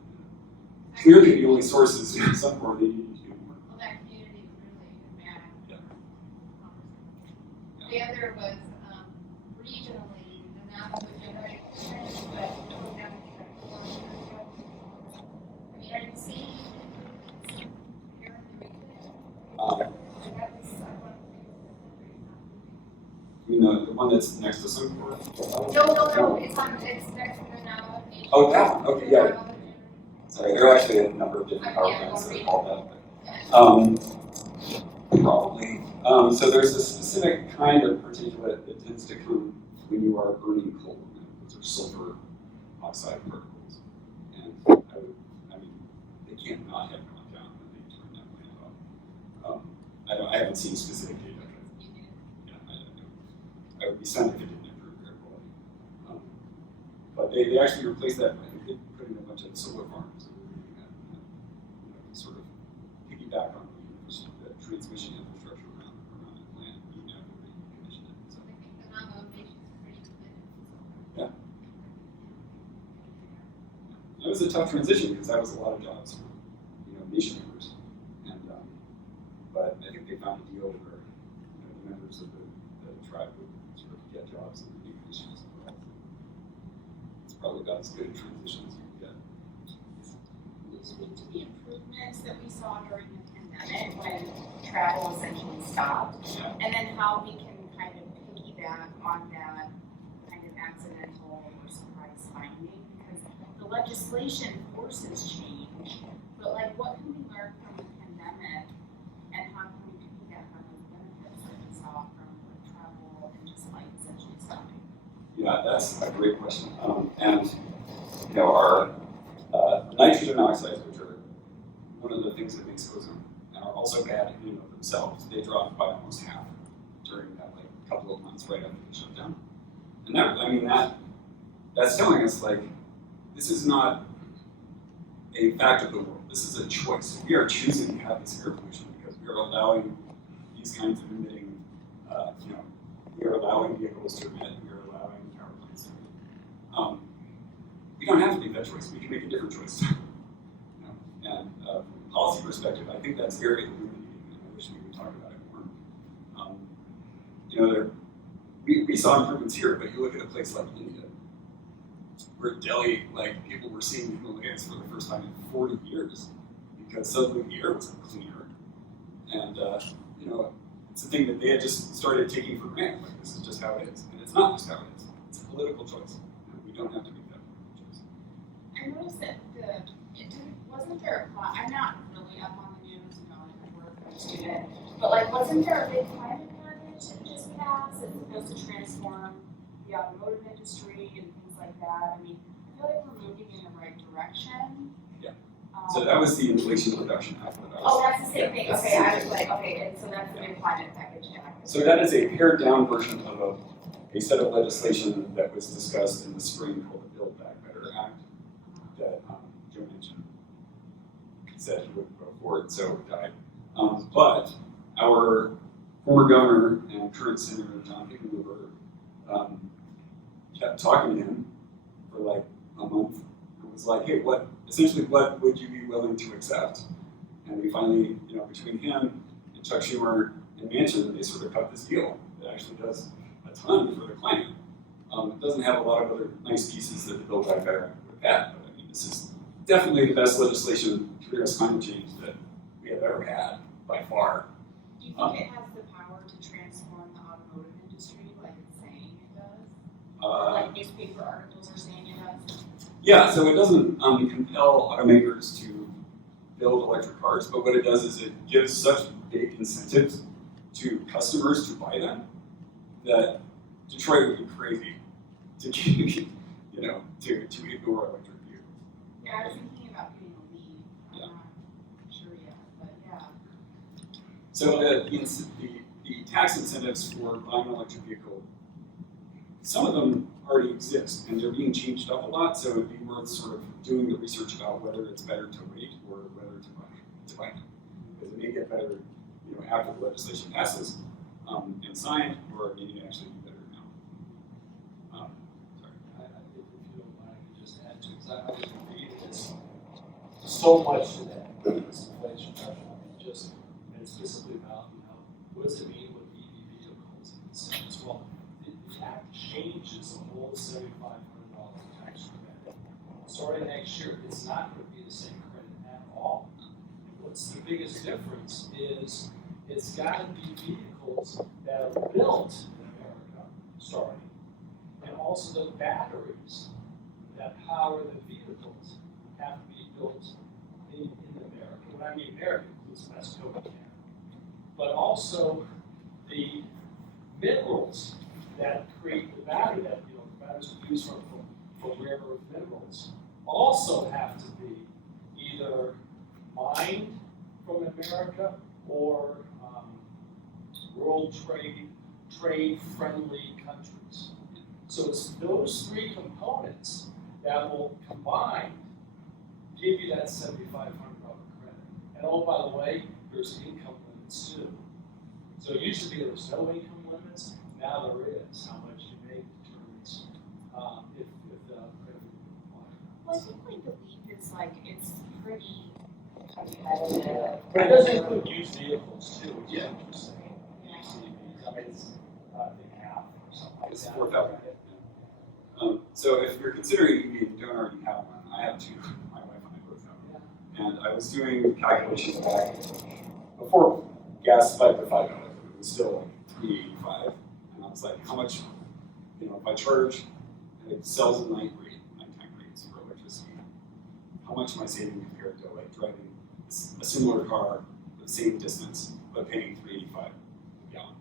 Clearly, the only source is somewhere they need to do more. Well, that community is really mad. Yeah. The other was regionally, the map was generated, but we haven't I mean, are you seeing here in the region? You know, the one that's next to Singapore? No, it's next to the now. Oh, that, okay, yeah. Sorry, there are actually a number of different power plants that are called that. Probably. So there's a specific kind of particulate that tends to come when you are burning coal. Those are sulfur oxide particles. And I mean, they can't not have gone down when they turn that plant off. I haven't seen specific data. Yeah, I would be stunned if it didn't improve air quality. But they actually replaced that. I think they put in a bunch of solar farms and doing that, sort of piggyback on the transmission infrastructure around the plant, even after they commissioned it. So. I think the non-motivation is pretty committed. Yeah. It was a tough transition because that was a lot of jobs for nation members, and but I think they found a deal where the members of the tribe would sort of get jobs in the new nations as well. It's probably about as good a transition as you can get. Can you speak to the improvements that we saw during the pandemic when travel essentially stopped? Yeah. And then how we can kind of piggyback on that kind of accidental or surprise finding? Because the legislation forces change, but like what can we learn from the pandemic and how can we piggyback on those benefits that we saw from travel and just like essentially stopping? Yeah, that's a great question. And our nitrogen oxides, which are one of the things that makes ozone, and are also bad in and of themselves, they dropped by almost half during that couple of months right after the shutdown. And that's telling us this is not a fact of the world. This is a choice. We are choosing to have this air pollution because we are allowing these kinds of emitting. We are allowing vehicles to emit. We are allowing power plants to emit. We don't have to make that choice. We can make a different choice. And from a policy perspective, I think that's very illuminating, and I wish we could talk about it more. We saw improvements here, but you look at a place like India, where Delhi, people were seeing the Himalayas for the first time in 40 years because suddenly the air was cleaner. And, it's a thing that they had just started taking for granted. This is just how it is. And it's not just how it is. It's a political choice. We don't have to make that choice. I noticed that wasn't there I'm not really up on the news, I work for a student, but wasn't there a big climate package that just passed that's supposed to transform the automotive industry and things like that? I mean, I feel like we're moving in the right direction. Yeah. So that was the Inflation Reduction Act. That's the same thing. Okay, I was okay, and so that's the new climate package act. So that is a pared down version of a set of legislation that was discussed in the spring called the Build Back Better Act that Joe mentioned. He said he would vote for it, so died. But our former governor and current Senator John Hickenlooper kept talking to him for a month. It was hey, what would you be willing to accept? And we finally, between him and Chuck Schumer and Manchin, they sort of cut this deal that actually does a ton for the climate. It doesn't have a lot of other nice pieces that the Build Back Better Act would have had, but this is definitely the best legislation to address climate change that we have ever had, by far. Do you think it has the power to transform the automotive industry like it's saying it does? Newspaper articles are saying it does? Yeah, so it doesn't compel automakers to build electric cars, but what it does is it gives such big incentives to customers to buy them that Detroit would be crazy to ignore electric vehicles. Yeah, I was thinking about getting a lead. I'm not sure yet, but yeah. So the tax incentives for buying an electric vehicle, some of them already exist and they're being changed up a lot, so it would be worth sort of doing the research about whether it's better to wait or whether to buy them. Because it may get better, after the legislation passes and signed, or maybe actually be better now. Sorry. I think if you don't mind, I could just add to it, because I was reading this. So much to that, this inflation pressure, and it's specifically about, what does it mean with EV vehicles and incentives? Well, the act changes the whole $7,500 tax credit. Starting next year, it's not going to be the same credit at all. What's the biggest difference is it's got to be vehicles that are built in America, starting, and also the batteries that power the vehicles have to be built in America. When I mean America, it includes Mexico and Canada. but also the minerals that create the battery that, you know, the batteries are used from rare earth minerals also have to be either mined from America or world trade-friendly countries. So it's those three components that will combine give you that $7,500 credit. And oh, by the way, there's income limits too. So it used to be there was no income limits, now there is. How much you make determines if the credit will be applied. Well, I think like the leap is like, it's pretty competitive. But it does include used vehicles too, which is Yeah. interesting. UCVs, I mean, it's, I think half or something like It's that. 4,000. So if you're considering EV and you don't already have one, I have two. My wife and I both have one. And I was doing calculations back before gas spiked to $5. It was still like $3.85, and I was like, how much? You know, if I charge and it sells a nighttime rates for electricity, how much am I saving compared to like driving a similar car for the same distance but paying $3.85 a gallon?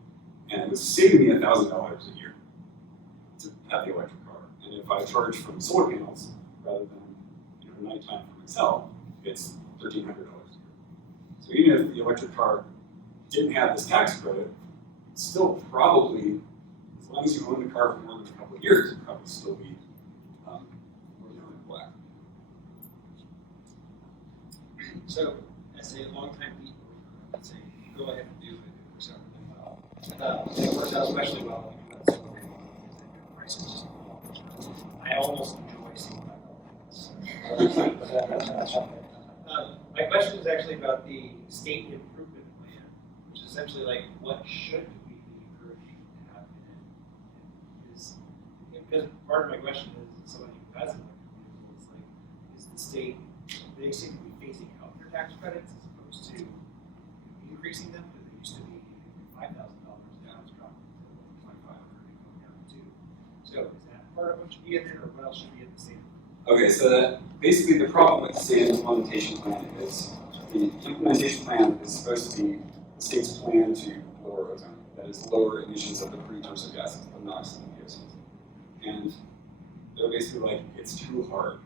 And it was saving me $1,000 a year to have the electric car. And if I charge from solar panels rather than nighttime for myself, it's $1,300 a year. So even if the electric car didn't have this tax credit, it's still probably, as long as you own the car for more than a couple of years, it'd probably still be more than in black. So, as a longtime beat believer, I would say go ahead and do it. It works out really well. It works out especially well when you have so many prices. I almost enjoy seeing that. My question is actually about the state improvement plan, which is essentially like what should we be encouraging to have in it? Is because part of my question is somebody who has an electric vehicle is like, is the state they seem to be phasing out their tax credits as opposed to increasing them because they used to be $5,000 now it's dropped to $2,500 going down to $2,000. So is that part of what should be in there, or what else should be in the state? Okay, so that basically the problem with the state implementation plan is the implementation plan is supposed to be the state's plan to lower ozone, that is lower emissions of the precursor gases, the NOx and the VOCs. And they're basically like, it's too hard.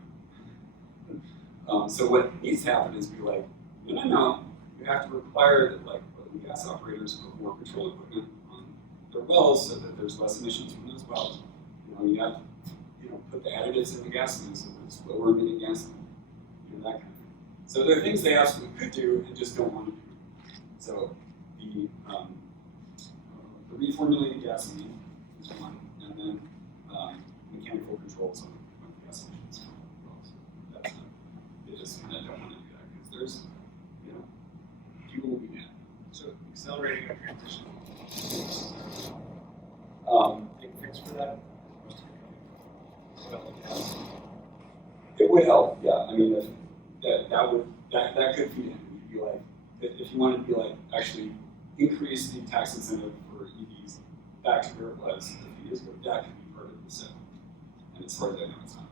So what needs to happen is be like, no, you have to require that like oil and gas operators put more control equipment on their wells so that there's less emissions from those wells. You have to put the additives in the gasoline so there's lower emitting gasoline, that kind of thing. So there are things they absolutely could do and just don't want to do. So the reformulated gasoline is one, and then mechanical controls on the gas emissions. So that's they just kind of don't want to do that because there's, people will be mad. So accelerating our transition. Big fix for that. It would help, yeah. I mean, that could feed in. You'd be like, if you wanted to be like, actually increase the tax incentive for EVs back to where it was a few years ago, that could be part of the set. And as far as I know, it's not.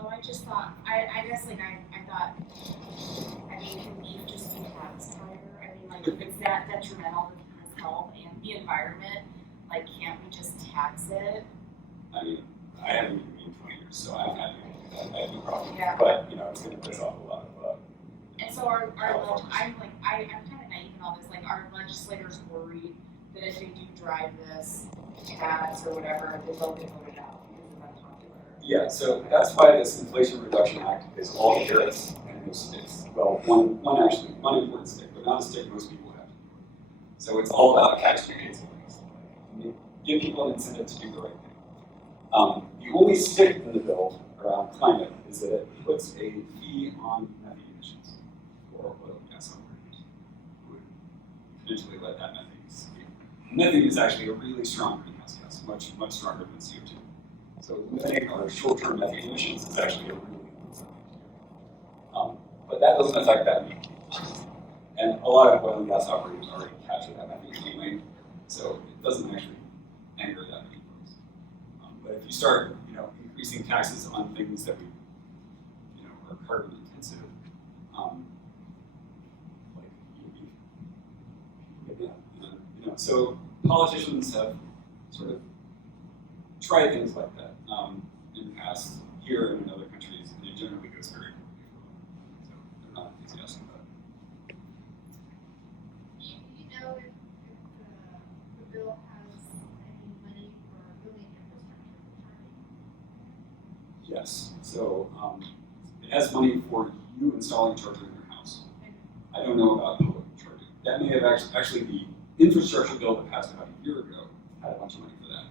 Oh, I just thought, I guess like I thought, I mean, can beef just be taxed higher? I mean, like, is that detrimental to people's health and the environment? Like, can't we just tax it? I mean, I haven't eaten meat in 20 years, so I'm happy to do that. I have no problem. Yeah. But, it's going to piss off a lot of And so I'm kind of naive in all this, like, are legislators worried that if they do drive this tax or whatever, that they'll get voted out because it's unpopular? Yeah, so that's why this Inflation Reduction Act is all carrots and no sticks. Well, one important stick, but not a stick most people have. So it's all about catch and things. Give people an incentive to do the right thing. The only stick in the bill around climate is that it puts a fee on methane emissions for oil and gas operators who would potentially let that methane escape. Methane is actually a really strong greenhouse gas, much stronger than CO2. So limiting our short-term methane emissions is actually a really good thing. But that doesn't affect that many people. And a lot of oil and gas operators already capture that methane anyway, so it doesn't actually anger that many folks. But if you start, increasing taxes on things that we, are carbon intensive, like So politicians have sort of tried things like that in the past, here and in other countries, and it generally goes very quickly for them. So they're not enthusiastic about it. Do you know if the bill has any money for building infrastructure for charging? Yes. So it has money for you installing a charger in your house. I don't know about public charging. That may have actually the infrastructure bill that passed about a year ago had a bunch of money for that.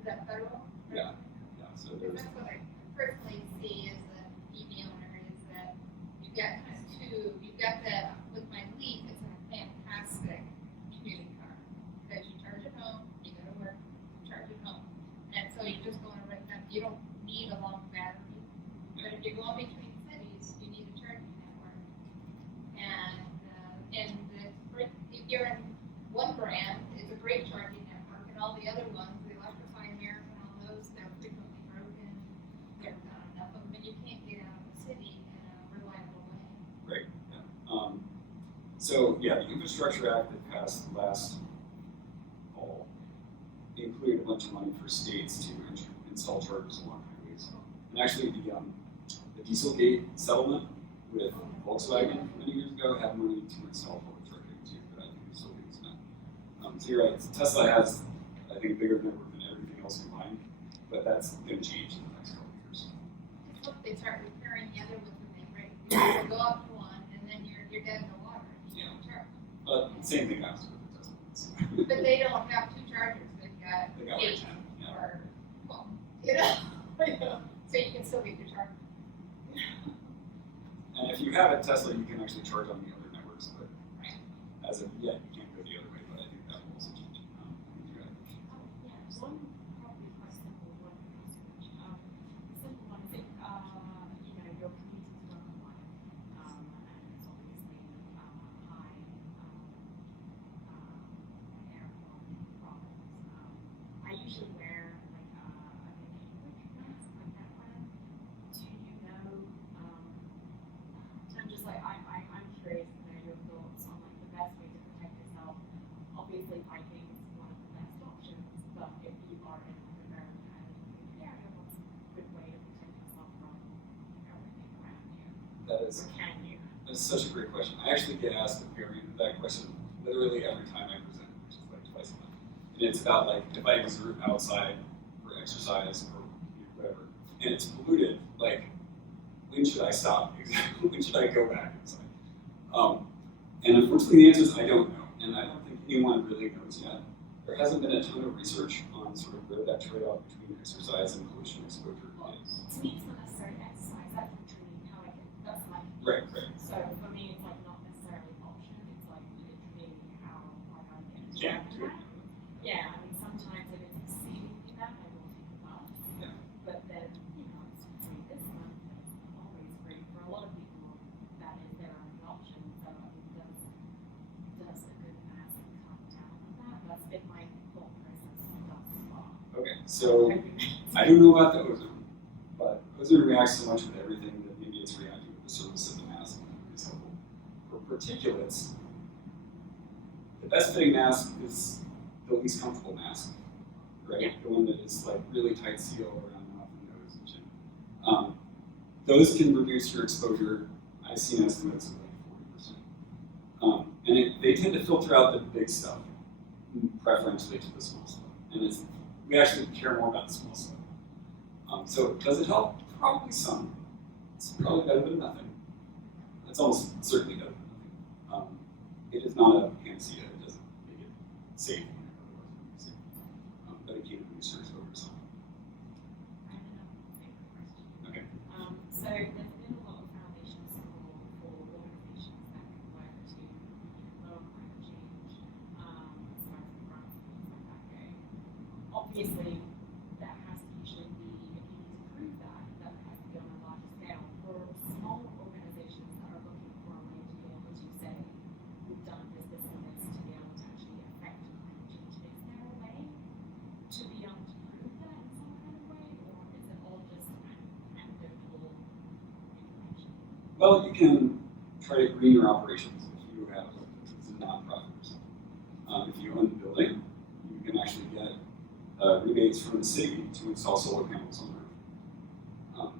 Is that federal? Yeah. Yeah. So Because there's that's what I personally see as an EV owner is that you've got kind of two, you've got the, with my Leaf, it's a fantastic commuting car. Because you charge at home, you go to work, you charge at home. And so you're just going right now, you don't need a long battery. But if you're going between cities, you need a charging network. And if you're in one brand, it's a great charging network, and all the other ones, the Electrify America and all those, they're frequently broken. There are not enough of them, and you can't get out of the city in a reliable way. Right. Yeah. So yeah, the Infrastructure Act that passed last fall included a bunch of money for states to install chargers along highways. And actually, the Dieselgate settlement with Volkswagen many years ago had money to install public charging too, but I think it's still being spent. So you're right. Tesla has, I think, a bigger network than everything else combined, but that's going to change in the next couple of years. Just hope they start repairing the other ones when they break. You go up to one, and then you're dead in the water. You can't charge. But same thing happens with the Tesla ones. But they don't have two chargers. They've got They got like 8 10. Yeah. or 12. You know, so you can still get your charger. And if you have a Tesla, you can actually charge on the other networks, but as of yet, you can't go the other way, but I think that will also change. One probably quite simple one. Simple one is if your commuting's well online, and it's obviously high air quality problems. I usually wear like a Cambridge mask, like that one. Do you know? I'm just like I'm curious to know your thoughts on like the best way to protect yourself. Obviously, hiking is one of the best options, but if you are in like a very competitive area, what's a good way to protect yourself from everything around you? That is Or can you? That's such a great question. I actually get asked a variant of that question literally every time I present, which is like twice a month. And it's about like if I exert outside for exercise or whatever, and it's polluted, like when should I stop? Exactly. When should I go back inside? And unfortunately, the answer is I don't know, and I don't think anyone really knows yet. There hasn't been a ton of research on sort of where that trade-off between exercise and pollution exposure is. To me, it's not necessarily exercise. That's literally how I get. That's like. Right, right. So for me, it's like not necessarily an option. It's like literally how I get. Yeah, do it. Yeah, I mean, sometimes if it's exceedingly bad, I will take a bath. Yeah. But then, it's free this month, and it's not always free. For a lot of people, that is their only option. So, I mean, does a good mask cut down on that? That's been my thought process thus far. Okay, so I don't know about the ozone, but ozone reacts so much with everything that maybe it's reacting with the surface of the mask, and it's helpful. For particulates, the best fitting mask is the least comfortable mask, right? Yeah. The one that is like really tight seal around the mouth and nose and chin. Those can reduce your exposure. I've seen estimates of like 40%. And they tend to filter out the big stuff, preferentially to the small stuff. And we actually care more about the small stuff. So does it help? Probably some. It's probably better than nothing. It's almost certainly better than nothing. It is not a panacea. It doesn't make it safe. But it can reduce your exposure some. I have a question. Okay. So there's been a lot of foundation support for organizations that can work to lower climate change, as far as the grants and things like that go. Obviously, that has to usually be, if you need to prove that has to be on a larger scale. For small organizations that are looking for a way to be able to say, we've done this, this, and this to be able to actually affect climate change, is there a way to be able to prove that in some kind of way, or is it all just anecdotal information? Well, you can try to green your operations if you have, if it's a nonprofit or something. if you own the building, you can actually get rebates from the city to install solar panels on the roof.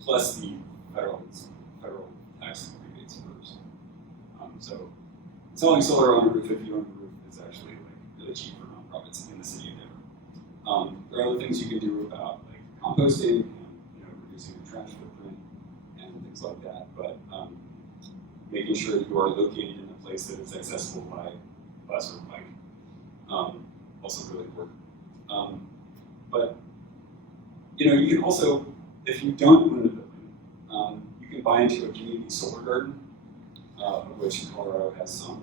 Plus the federal tax rebates first. So installing solar on a roof if you own the roof is actually like really cheap for nonprofits in the city of Denver. There are other things you can do about like composting and reducing the trash footprint and things like that, but making sure that you are located in a place that is accessible by bus or bike, also really important. But you can also, if you don't own the building, you can buy into a community solar garden, of which Colorado has some.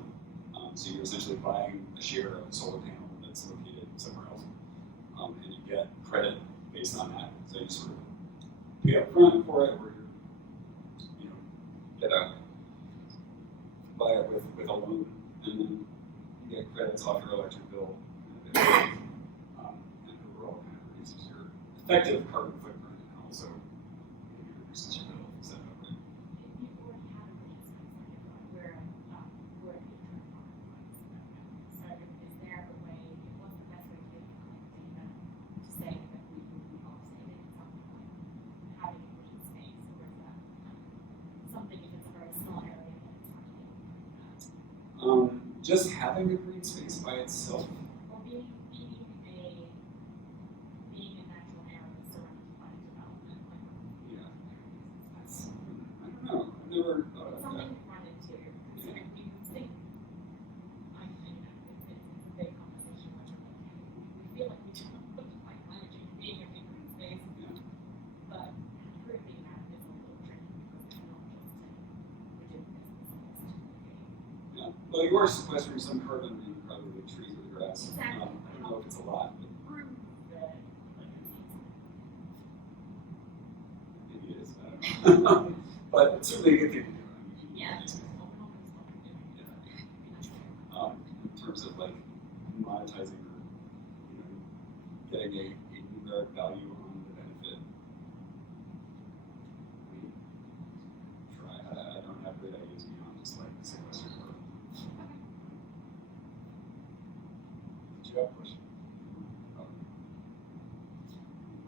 So you're essentially buying a share of a solar panel that's located somewhere else, and you get credit based on that. So you sort of pay up front for it, or you get a buy it with a loan, and then you get credits off your electric bill, and overall kind of reduces your effective carbon footprint, and also maybe reduces your bill. Is that okay? If you already have a green space, like where a patron farm was, so is there a way, what's the best way to get data to say that we would be offsetting something like having a green space, or is that something if it's a very small area that it's hard to get? Just having a green space by itself. Or being a natural area surrounded by development, like. Yeah. I don't know. I've never thought of that. Something to run into, because like we think, I think that it's a big conversation, which we feel like we don't look like managing being a big green space, Yeah. but proving that is a little tricky, because it's not just to reduce business, it's to Yeah. Well, you are sequestering some carbon in probably the trees or the grass. Exactly. I don't know if it's a lot, but prove that, like, it's maybe it is. I don't know. But it's certainly a good thing to do. I mean, yeah, it's- open is what we're doing. yeah. In terms of like monetizing or getting a numeric value on the benefit. We try. I don't have great ideas beyond just like sequester carbon. Did you have a question?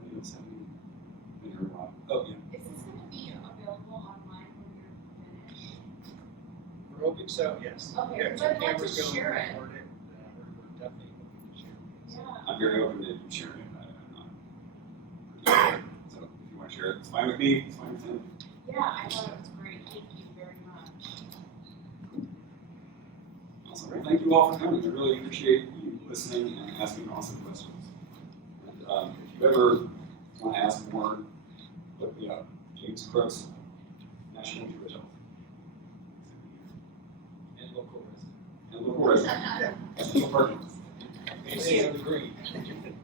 Anybody else have any heard a lot? Oh yeah. Is this gonna be available online when you're finished? We're hoping so, yes. Okay, Yeah, because so I'd like to cameras going share it. record it. We're definitely hoping to share it. Yeah. I'm very open to sharing it. I'm not. So if you want to share it, it's fine with me. It's fine with him. Yeah, I thought it was great, thank you very much. Awesome. Well, thank you all for coming. I really appreciate you listening and asking awesome questions. And if you ever want to ask more, look me up. James Crooks, National Jewish Health. And local resident. And local resident. Essential partners. Based on the green.